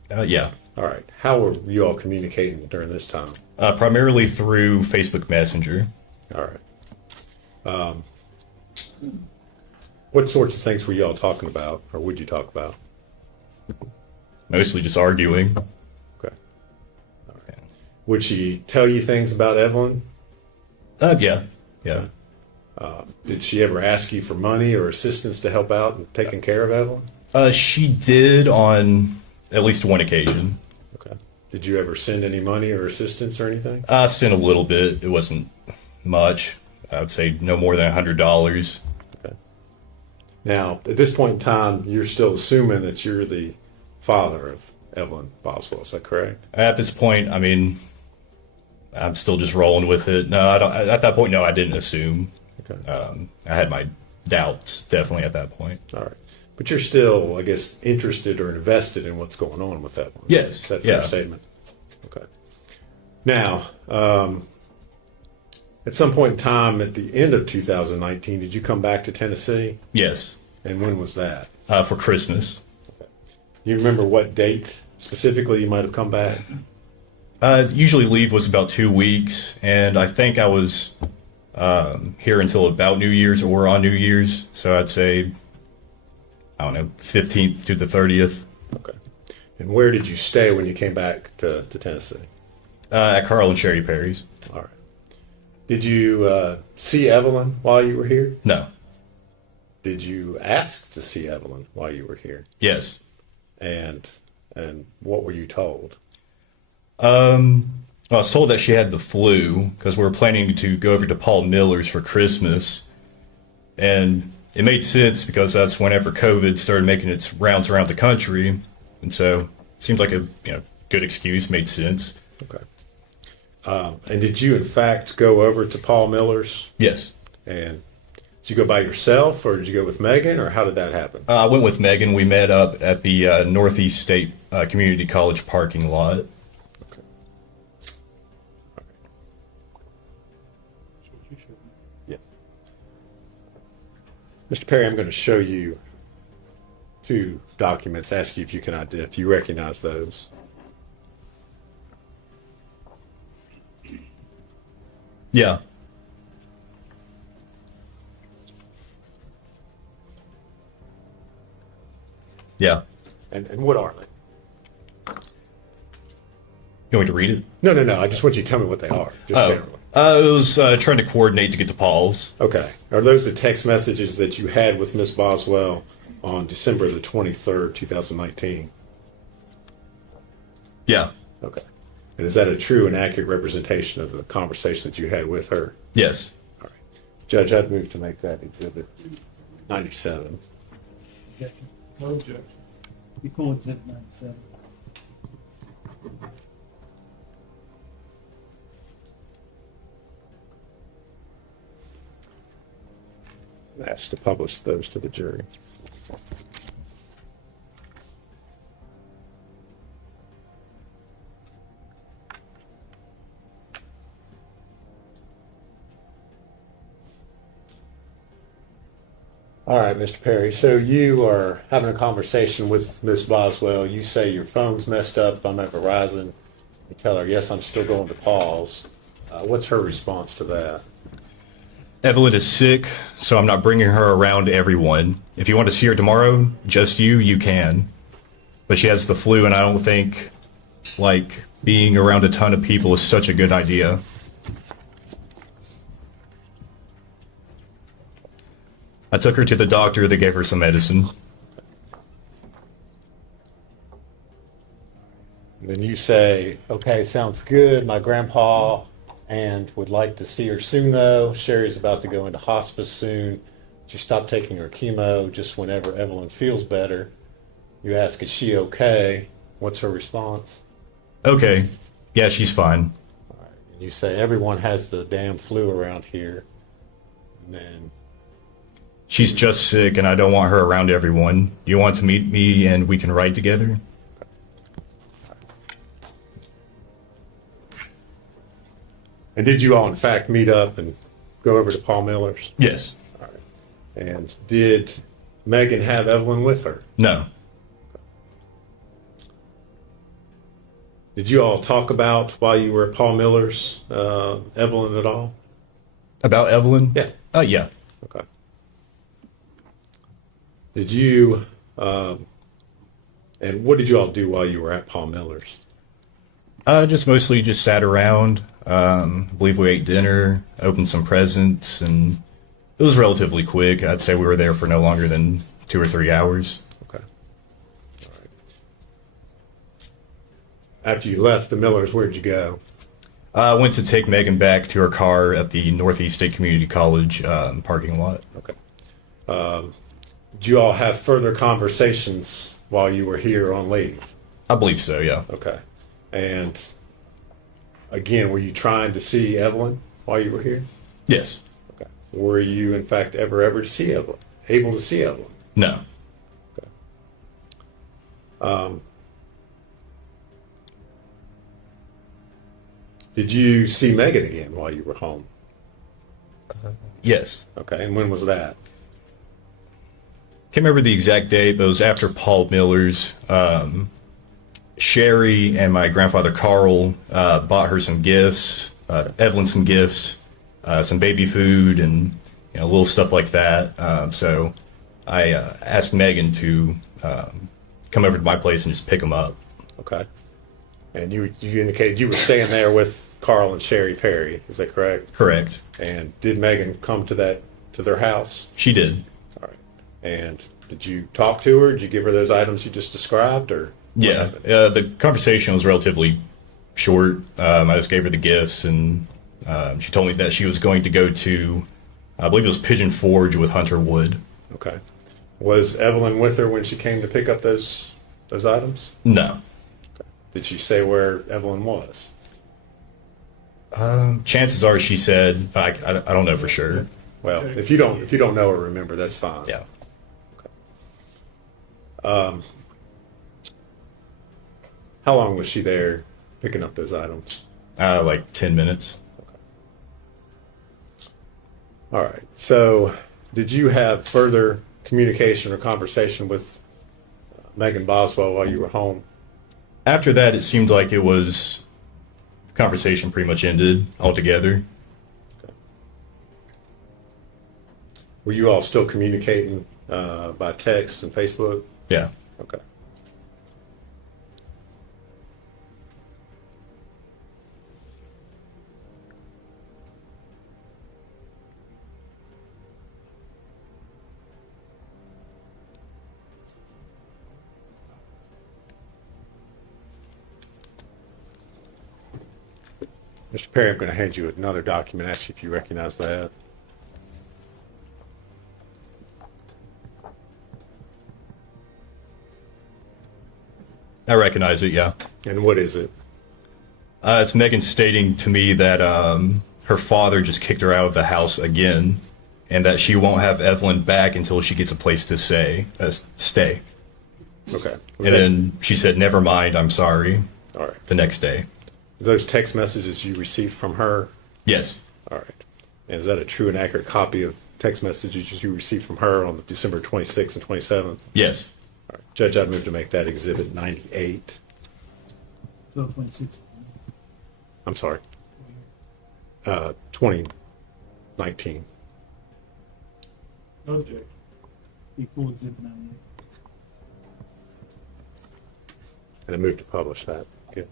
Yeah. All right. How were you all communicating during this time? Primarily through Facebook Messenger. All right. What sorts of things were you all talking about, or would you talk about? Mostly just arguing. Okay. All right. Would she tell you things about Evelyn? Yeah. Did she ever ask you for money or assistance to help out in taking care of Evelyn? She did on at least one occasion. Okay. Did you ever send any money or assistance or anything? I sent a little bit. It wasn't much. I would say no more than $100. Okay. Now, at this point in time, you're still assuming that you're the father of Evelyn Boswell. Is that correct? At this point, I mean, I'm still just rolling with it. No, I don't. At that point, no, I didn't assume. Okay. I had my doubts, definitely, at that point. All right. But you're still, I guess, interested or invested in what's going on with Evelyn. Yes. Is that a fair statement? Okay. Now, at some point in time at the end of 2019, did you come back to Tennessee? Yes. And when was that? For Christmas. Okay. Do you remember what date specifically you might have come back? Usually leave was about 2 weeks, and I think I was here until about New Year's or on New Year's. So I'd say, I don't know, 15th to the 30th. Okay. And where did you stay when you came back to Tennessee? At Carl and Sherry Perry's. All right. Did you see Evelyn while you were here? No. Did you ask to see Evelyn while you were here? Yes. And what were you told? I was told that she had the flu because we were planning to go over to Paul Miller's for Christmas. And it made sense because that's whenever COVID started making its rounds around the country. And so it seemed like a good excuse, made sense. Okay. And did you, in fact, go over to Paul Miller's? Yes. And did you go by yourself, or did you go with Megan, or how did that happen? I went with Megan. We met up at the Northeast State Community College parking lot. Okay. All right. Yeah. Mr. Perry, I'm going to show you 2 documents, ask you if you can if you recognize those. Yeah. Yeah. And what are they? You want me to read it? No. I just want you to tell me what they are, just generally. It was trying to coordinate to get to Paul's. Okay. Are those the text messages that you had with Miss Boswell on December the 23rd, 2019? Yeah. Okay. And is that a true and accurate representation of the conversation that you had with her? Yes. All right. Judge, I'd move to make that exhibit 97. No objection. You call exhibit 97. Asked to publish those to the jury. All right, Mr. Perry. So you are having a conversation with Miss Boswell. You say your phone's messed up. I'm at Verizon. You tell her, yes, I'm still going to Paul's. What's her response to that? Evelyn is sick, so I'm not bringing her around everyone. If you want to see her tomorrow, just you can. But she has the flu, and I don't think, like, being around a ton of people is such a good idea. I took her to the doctor. They gave her some medicine. Then you say, okay, sounds good. My grandpa and would like to see her soon, though. Sherry's about to go into hospice soon. She stopped taking her chemo just whenever Evelyn feels better. You ask, is she okay? What's her response? Okay. Yeah, she's fine. All right. And you say, everyone has the damn flu around here. And then She's just sick, and I don't want her around everyone. You want to meet me, and we can ride together? And did you all, in fact, meet up and go over to Paul Miller's? Yes. All right. And did Megan have Evelyn with her? No. Did you all talk about, while you were at Paul Miller's, Evelyn at all? About Evelyn? Yeah. Yeah. Okay. Did you, and what did you all do while you were at Paul Miller's? Just mostly just sat around. I believe we ate dinner, opened some presents, and it was relatively quick. I'd say we were there for no longer than 2 or 3 hours. Okay. All right. After you left the Millers, where'd you go? I went to take Megan back to her car at the Northeast State Community College parking lot. Okay. Did you all have further conversations while you were here on leave? I believe so, yeah. Okay. And again, were you trying to see Evelyn while you were here? Yes. Okay. Were you, in fact, ever to see Evelyn? Able to see Evelyn? No. Okay. Did you see Megan again while you were home? Yes. Okay. And when was that? Can't remember the exact date, but it was after Paul Miller's. Sherry and my grandfather Carl bought her some gifts, Evelyn some gifts, some baby food, and little stuff like that. So I asked Megan to come over to my place and just pick them up. Okay. And you indicated you were staying there with Carl and Sherry Perry. Is that correct? Correct. And did Megan come to their house? She did. All right. And did you talk to her? Did you give her those items you just described, or? Yeah. The conversation was relatively short. I just gave her the gifts, and she told me that she was going to go to, I believe it was Pigeon Forge with Hunter Wood. Okay. Was Evelyn with her when she came to pick up those items? No. Okay. Did she say where Evelyn was? Chances are she said, I don't know for sure. Well, if you don't know or remember, that's fine. Yeah. Okay. How long was she there picking up those items? Like 10 minutes. Okay. All right. So, did you have further communication or conversation with Megan Boswell while you were home? After that, it seemed like the conversation pretty much ended altogether. Okay. Were you all still communicating by text and Facebook? Yeah. Okay. Mr. Perry, I'm going to hand you another document, ask you if you recognize that. I recognize it, yeah. And what is it? It's Megan stating to me that her father just kicked her out of the house again, and that she won't have Evelyn back until she gets a place to stay. Okay. And then she said, "Never mind, I'm sorry." All right. The next day. Those text messages you received from her? Yes. All right. And is that a true and accurate copy of text messages you received from her on December 26th and 27th? Yes. All right. Judge, I'd move to make that Exhibit 98. 1226. I'm sorry. 2019. Object. Equal exhibit 98. And I move to publish that. Good.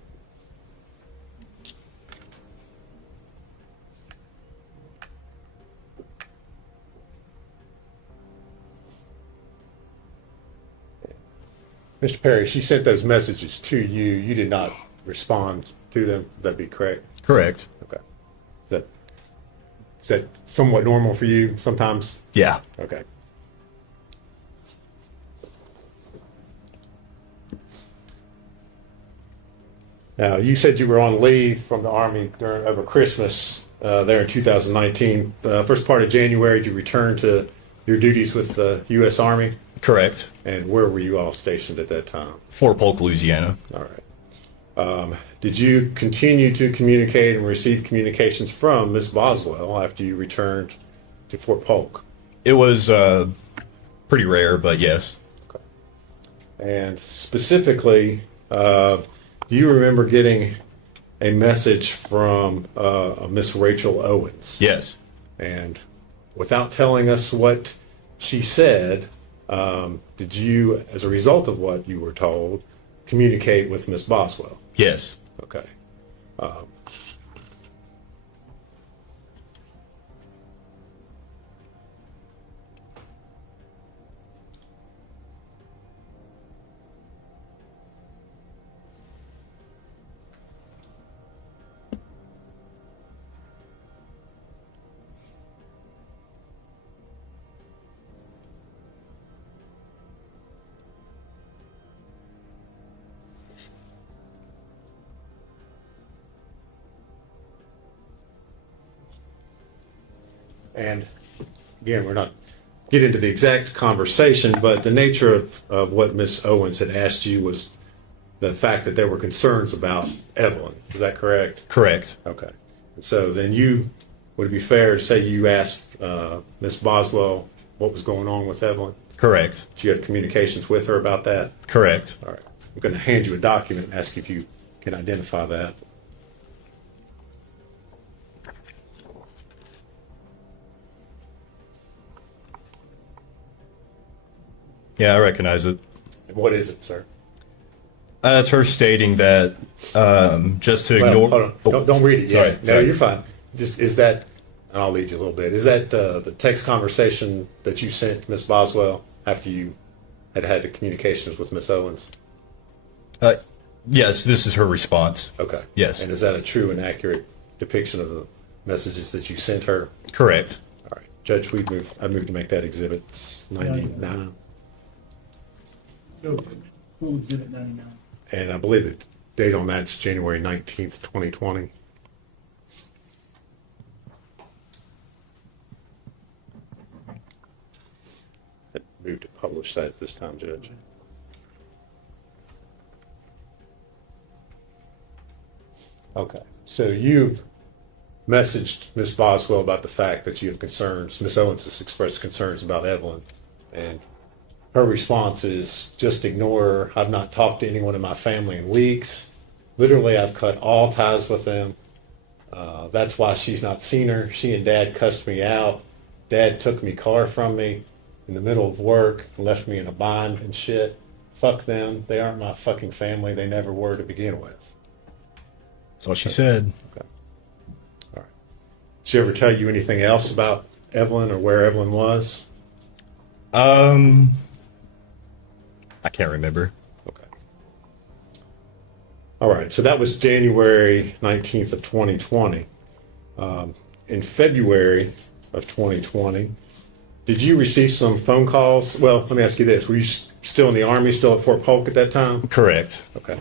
Mr. Perry, she sent those messages to you. You did not respond to them. That'd be correct. Correct. Okay. Is that somewhat normal for you sometimes? Yeah. Okay. Now, you said you were on leave from the Army over Christmas there in 2019. First part of January, did you return to your duties with the U.S. Army? Correct. And where were you all stationed at that time? Fort Polk, Louisiana. All right. Did you continue to communicate and receive communications from Miss Boswell after you returned to Fort Polk? It was pretty rare, but yes. Okay. And specifically, do you remember getting a message from Miss Rachel Owens? Yes. And without telling us what she said, did you, as a result of what you were told, communicate with Miss Boswell? Yes. Okay. And again, we're not get into the exact conversation, but the nature of what Miss Owens had asked you was the fact that there were concerns about Evelyn. Is that correct? Correct. Okay. And so then would it be fair to say you asked Miss Boswell what was going on with Evelyn? Correct. Did you have communications with her about that? Correct. All right. I'm going to hand you a document and ask if you can identify that. Yeah, I recognize it. And what is it, sir? It's her stating that just to ignore. Hold on. Don't read it Sorry, yet. No, sorry. you're fine. Just is that, and I'll lead you a little bit. Is that the text conversation that you sent to Miss Boswell after you had the communications with Miss Owens? Yes, this is her response. Okay. Yes. And is that a true and accurate depiction of the messages that you sent her? Correct. All right, Judge, I moved to make that exhibit 99. Full exhibit 99. And I believe the date on that's January 19th, 2020. I moved to publish that this time, Judge. Okay, so you've messaged Ms. Boswell about the fact that you have concerns. Ms. Owens has expressed concerns about Evelyn, and her response is just ignore her. I've not talked to anyone in my family in weeks. Literally, I've cut all ties with them. That's why she's not seen her. She and Dad cussed me out. Dad took me car from me in the middle of work and left me in a bind and shit. Fuck them. They aren't my fucking family. They never were to begin with. That's what she said. Okay. All right. Did she ever tell you anything else about Evelyn or where Evelyn was? I can't remember. Okay. All right. So that was January 19th of 2020. In February of 2020, did you receive some phone calls? Well, let me ask you this. Were you still in the Army, still at Fort Polk at that time? Correct. Okay.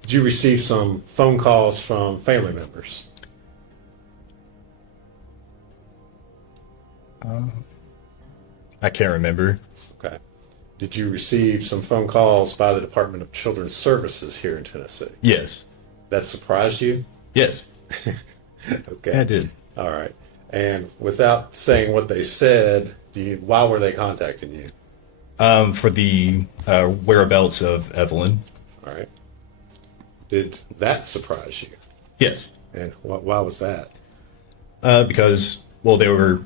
Did you receive some phone calls from family members? I can't remember. Okay. Did you receive some phone calls by the Department of Children's Services here in Tennessee? Yes. That surprised you? Yes. Okay. I did. All right. And without saying what they said, why were they contacting you? For the whereabouts of Evelyn. All right. Did that surprise you? Yes. And why was that? Because, well, they were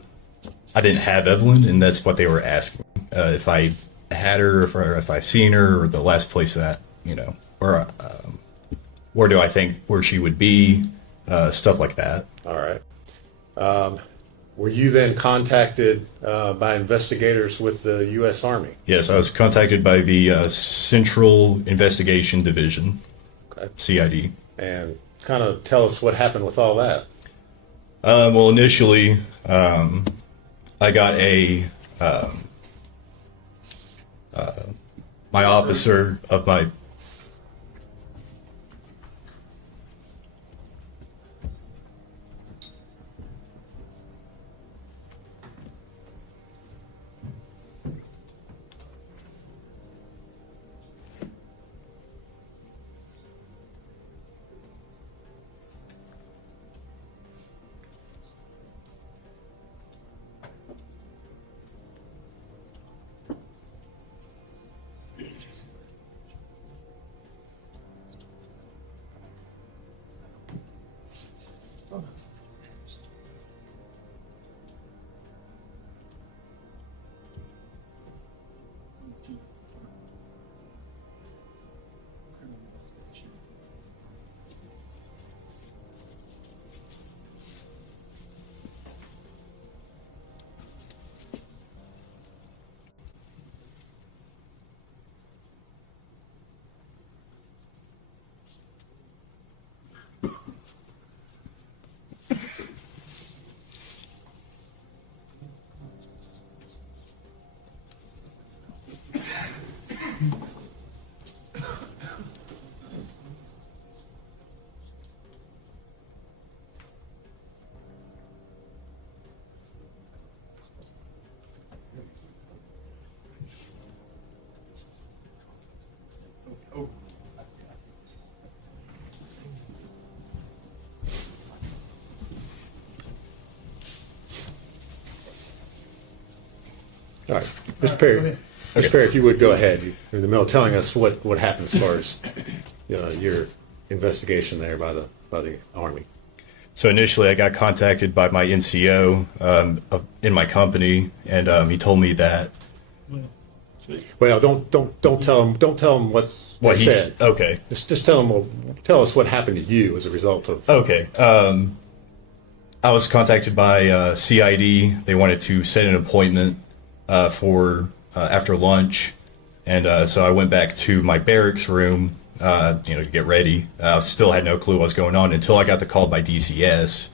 I didn't have Evelyn, and that's what they were asking. If I had her, if I seen her, or the last place that, where do I think where she would be, stuff like that. All right. Were you then contacted by investigators with the U.S. Army? Yes, I was contacted by the Central Investigation Division, Okay. CID. And kind of tell us what happened with all that. Well, initially, I got my officer of my All right. Mr. Perry. Mr. Perry, if you would go ahead. You're in the middle of telling us what happened as far as your investigation there by the Army. So initially, I got contacted by my NCO in my company, and he told me that. Well, don't tell him what he said. Okay. Just tell us what happened to you as a result of. Okay. I was contacted by CID. They wanted to set an appointment for after lunch, and so I went back to my barracks room, to get ready. I still had no clue what was going on until I got the call by DCS,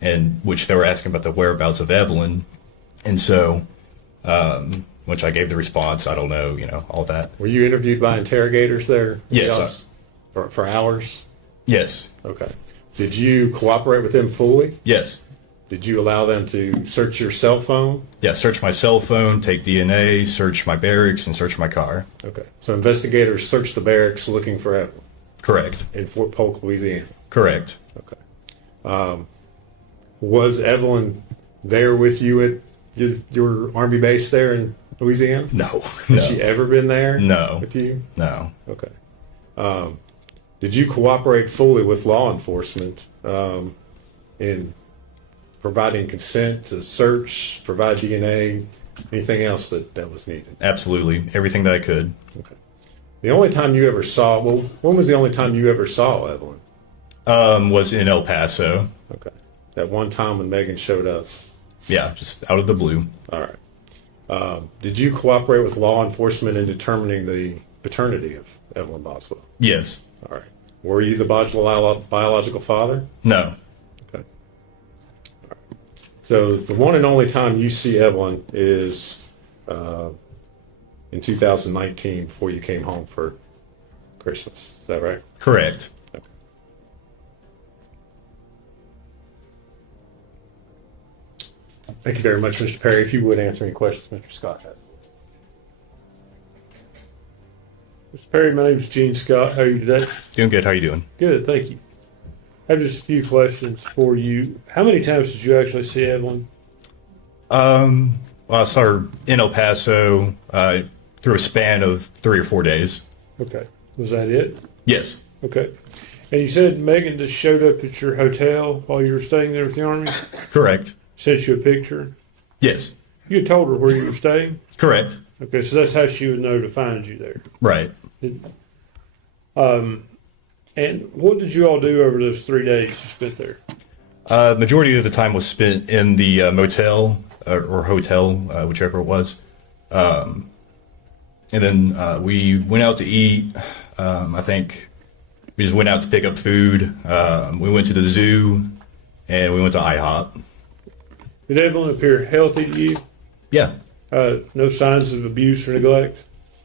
and which they were asking about the whereabouts of Evelyn, and so, which I gave the response. I don't know, all that. Were you interviewed by interrogators there? Yes. For hours? Yes. Okay. Did you cooperate with them fully? Yes. Did you allow them to search your cell phone? Yeah, search my cell phone, take DNA, search my barracks, and search my car. Okay. So investigators searched the barracks looking for Evelyn? Correct. In Fort Polk, Louisiana? Correct. Okay. Was Evelyn there with you at your Army base there in Louisiana? No. Has she ever been there? No. With you? No. Okay. Did you cooperate fully with law enforcement in providing consent to search, provide DNA, anything else that was needed? Absolutely. Everything that I could. Okay. The only time you ever saw, when was the only time you ever saw Evelyn? Was in El Paso. Okay. That one time when Megan showed up? Yeah, just out of the blue. All right. Did you cooperate with law enforcement in determining the paternity of Evelyn Boswell? Yes. All right. Were you the biological father? No. Okay. All right. So the one and only time you see Evelyn is in 2019 before you came home for Christmas. Is that right? Correct. Okay. Thank you very much, Mr. Perry. If you would answer any questions Mr. Scott has. Mr. Perry, my name is Gene Scott. How are you today? Doing good. How you doing? Good, thank you. I have just a few questions for you. How many times did you actually see Evelyn? Well, I saw her in El Paso through a span of 3 or 4 days. Okay. Was that it? Yes. Okay. And you said Megan just showed up at your hotel while you were staying there with the Army? Correct. Sent you a picture? Yes. You told her where you were staying? Correct. Okay, so that's how she would know to find you there. Right. And what did you all do over those 3 days you spent there? Majority of the time was spent in the motel or hotel, whichever it was. And then we went out to eat. I think we just went out to pick up food. We went to the zoo, and we went to IHOP. Did Evelyn appear healthy to you? Yeah. No signs of abuse or neglect?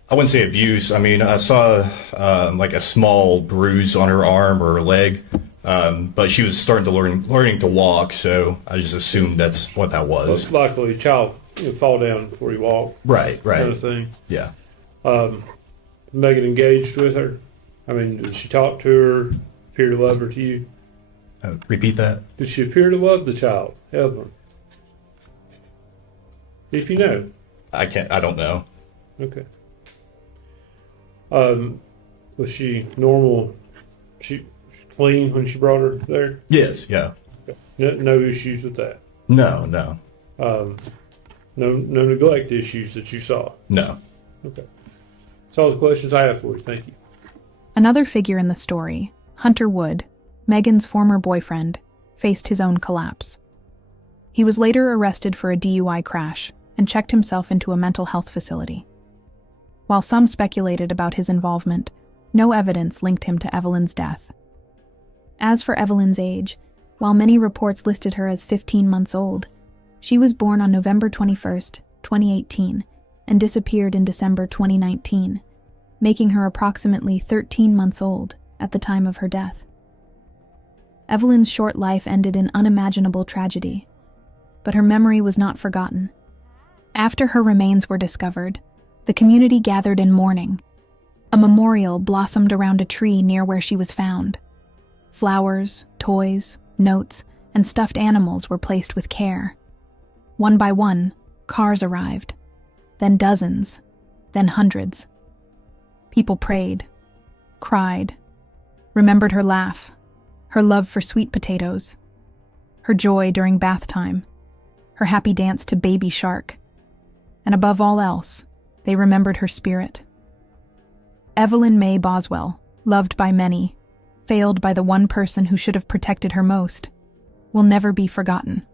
I wouldn't say abuse. I mean, I saw like a small bruise on her arm or her leg, but she was starting to learning to walk, so I just assumed that's what that was. Likely a child fall down before you walk. Right. Kind of thing. Yeah. Megan engaged with her? I mean, did she talk to her, appear to love her to you? Repeat that. Did she appear to love the child, Evelyn? If you know. I don't know. Okay. Was she normal? She clean when she brought her there? Yes. Yeah. Okay. No issues with that? No. No neglect issues that you saw? No. Okay. That's all the questions I have for you. Thank you. Another figure in the story, Hunter Wood, Megan's former boyfriend, faced his own collapse. He was later arrested for a DUI crash and checked himself into a mental health facility. While some speculated about his involvement, no evidence linked him to Evelyn's death. As for Evelyn's age, while many reports listed her as 15 months old, she was born on November 21st, 2018, and disappeared in December 2019, making her approximately 13 months old at the time of her death. Evelyn's short life ended in unimaginable tragedy, but her memory was not forgotten. After her remains were discovered, the community gathered in mourning. A memorial blossomed around a tree near where she was found. Flowers, toys, notes, and stuffed animals were placed with care. One by one, cars arrived, then dozens, then hundreds. People prayed, cried, remembered her laugh, her love for sweet potatoes, her joy during bath time, her happy dance to Baby Shark, and above all else, they remembered her spirit. Evelyn May Boswell, loved by many, failed by the one person who should have protected her most, will never be forgotten.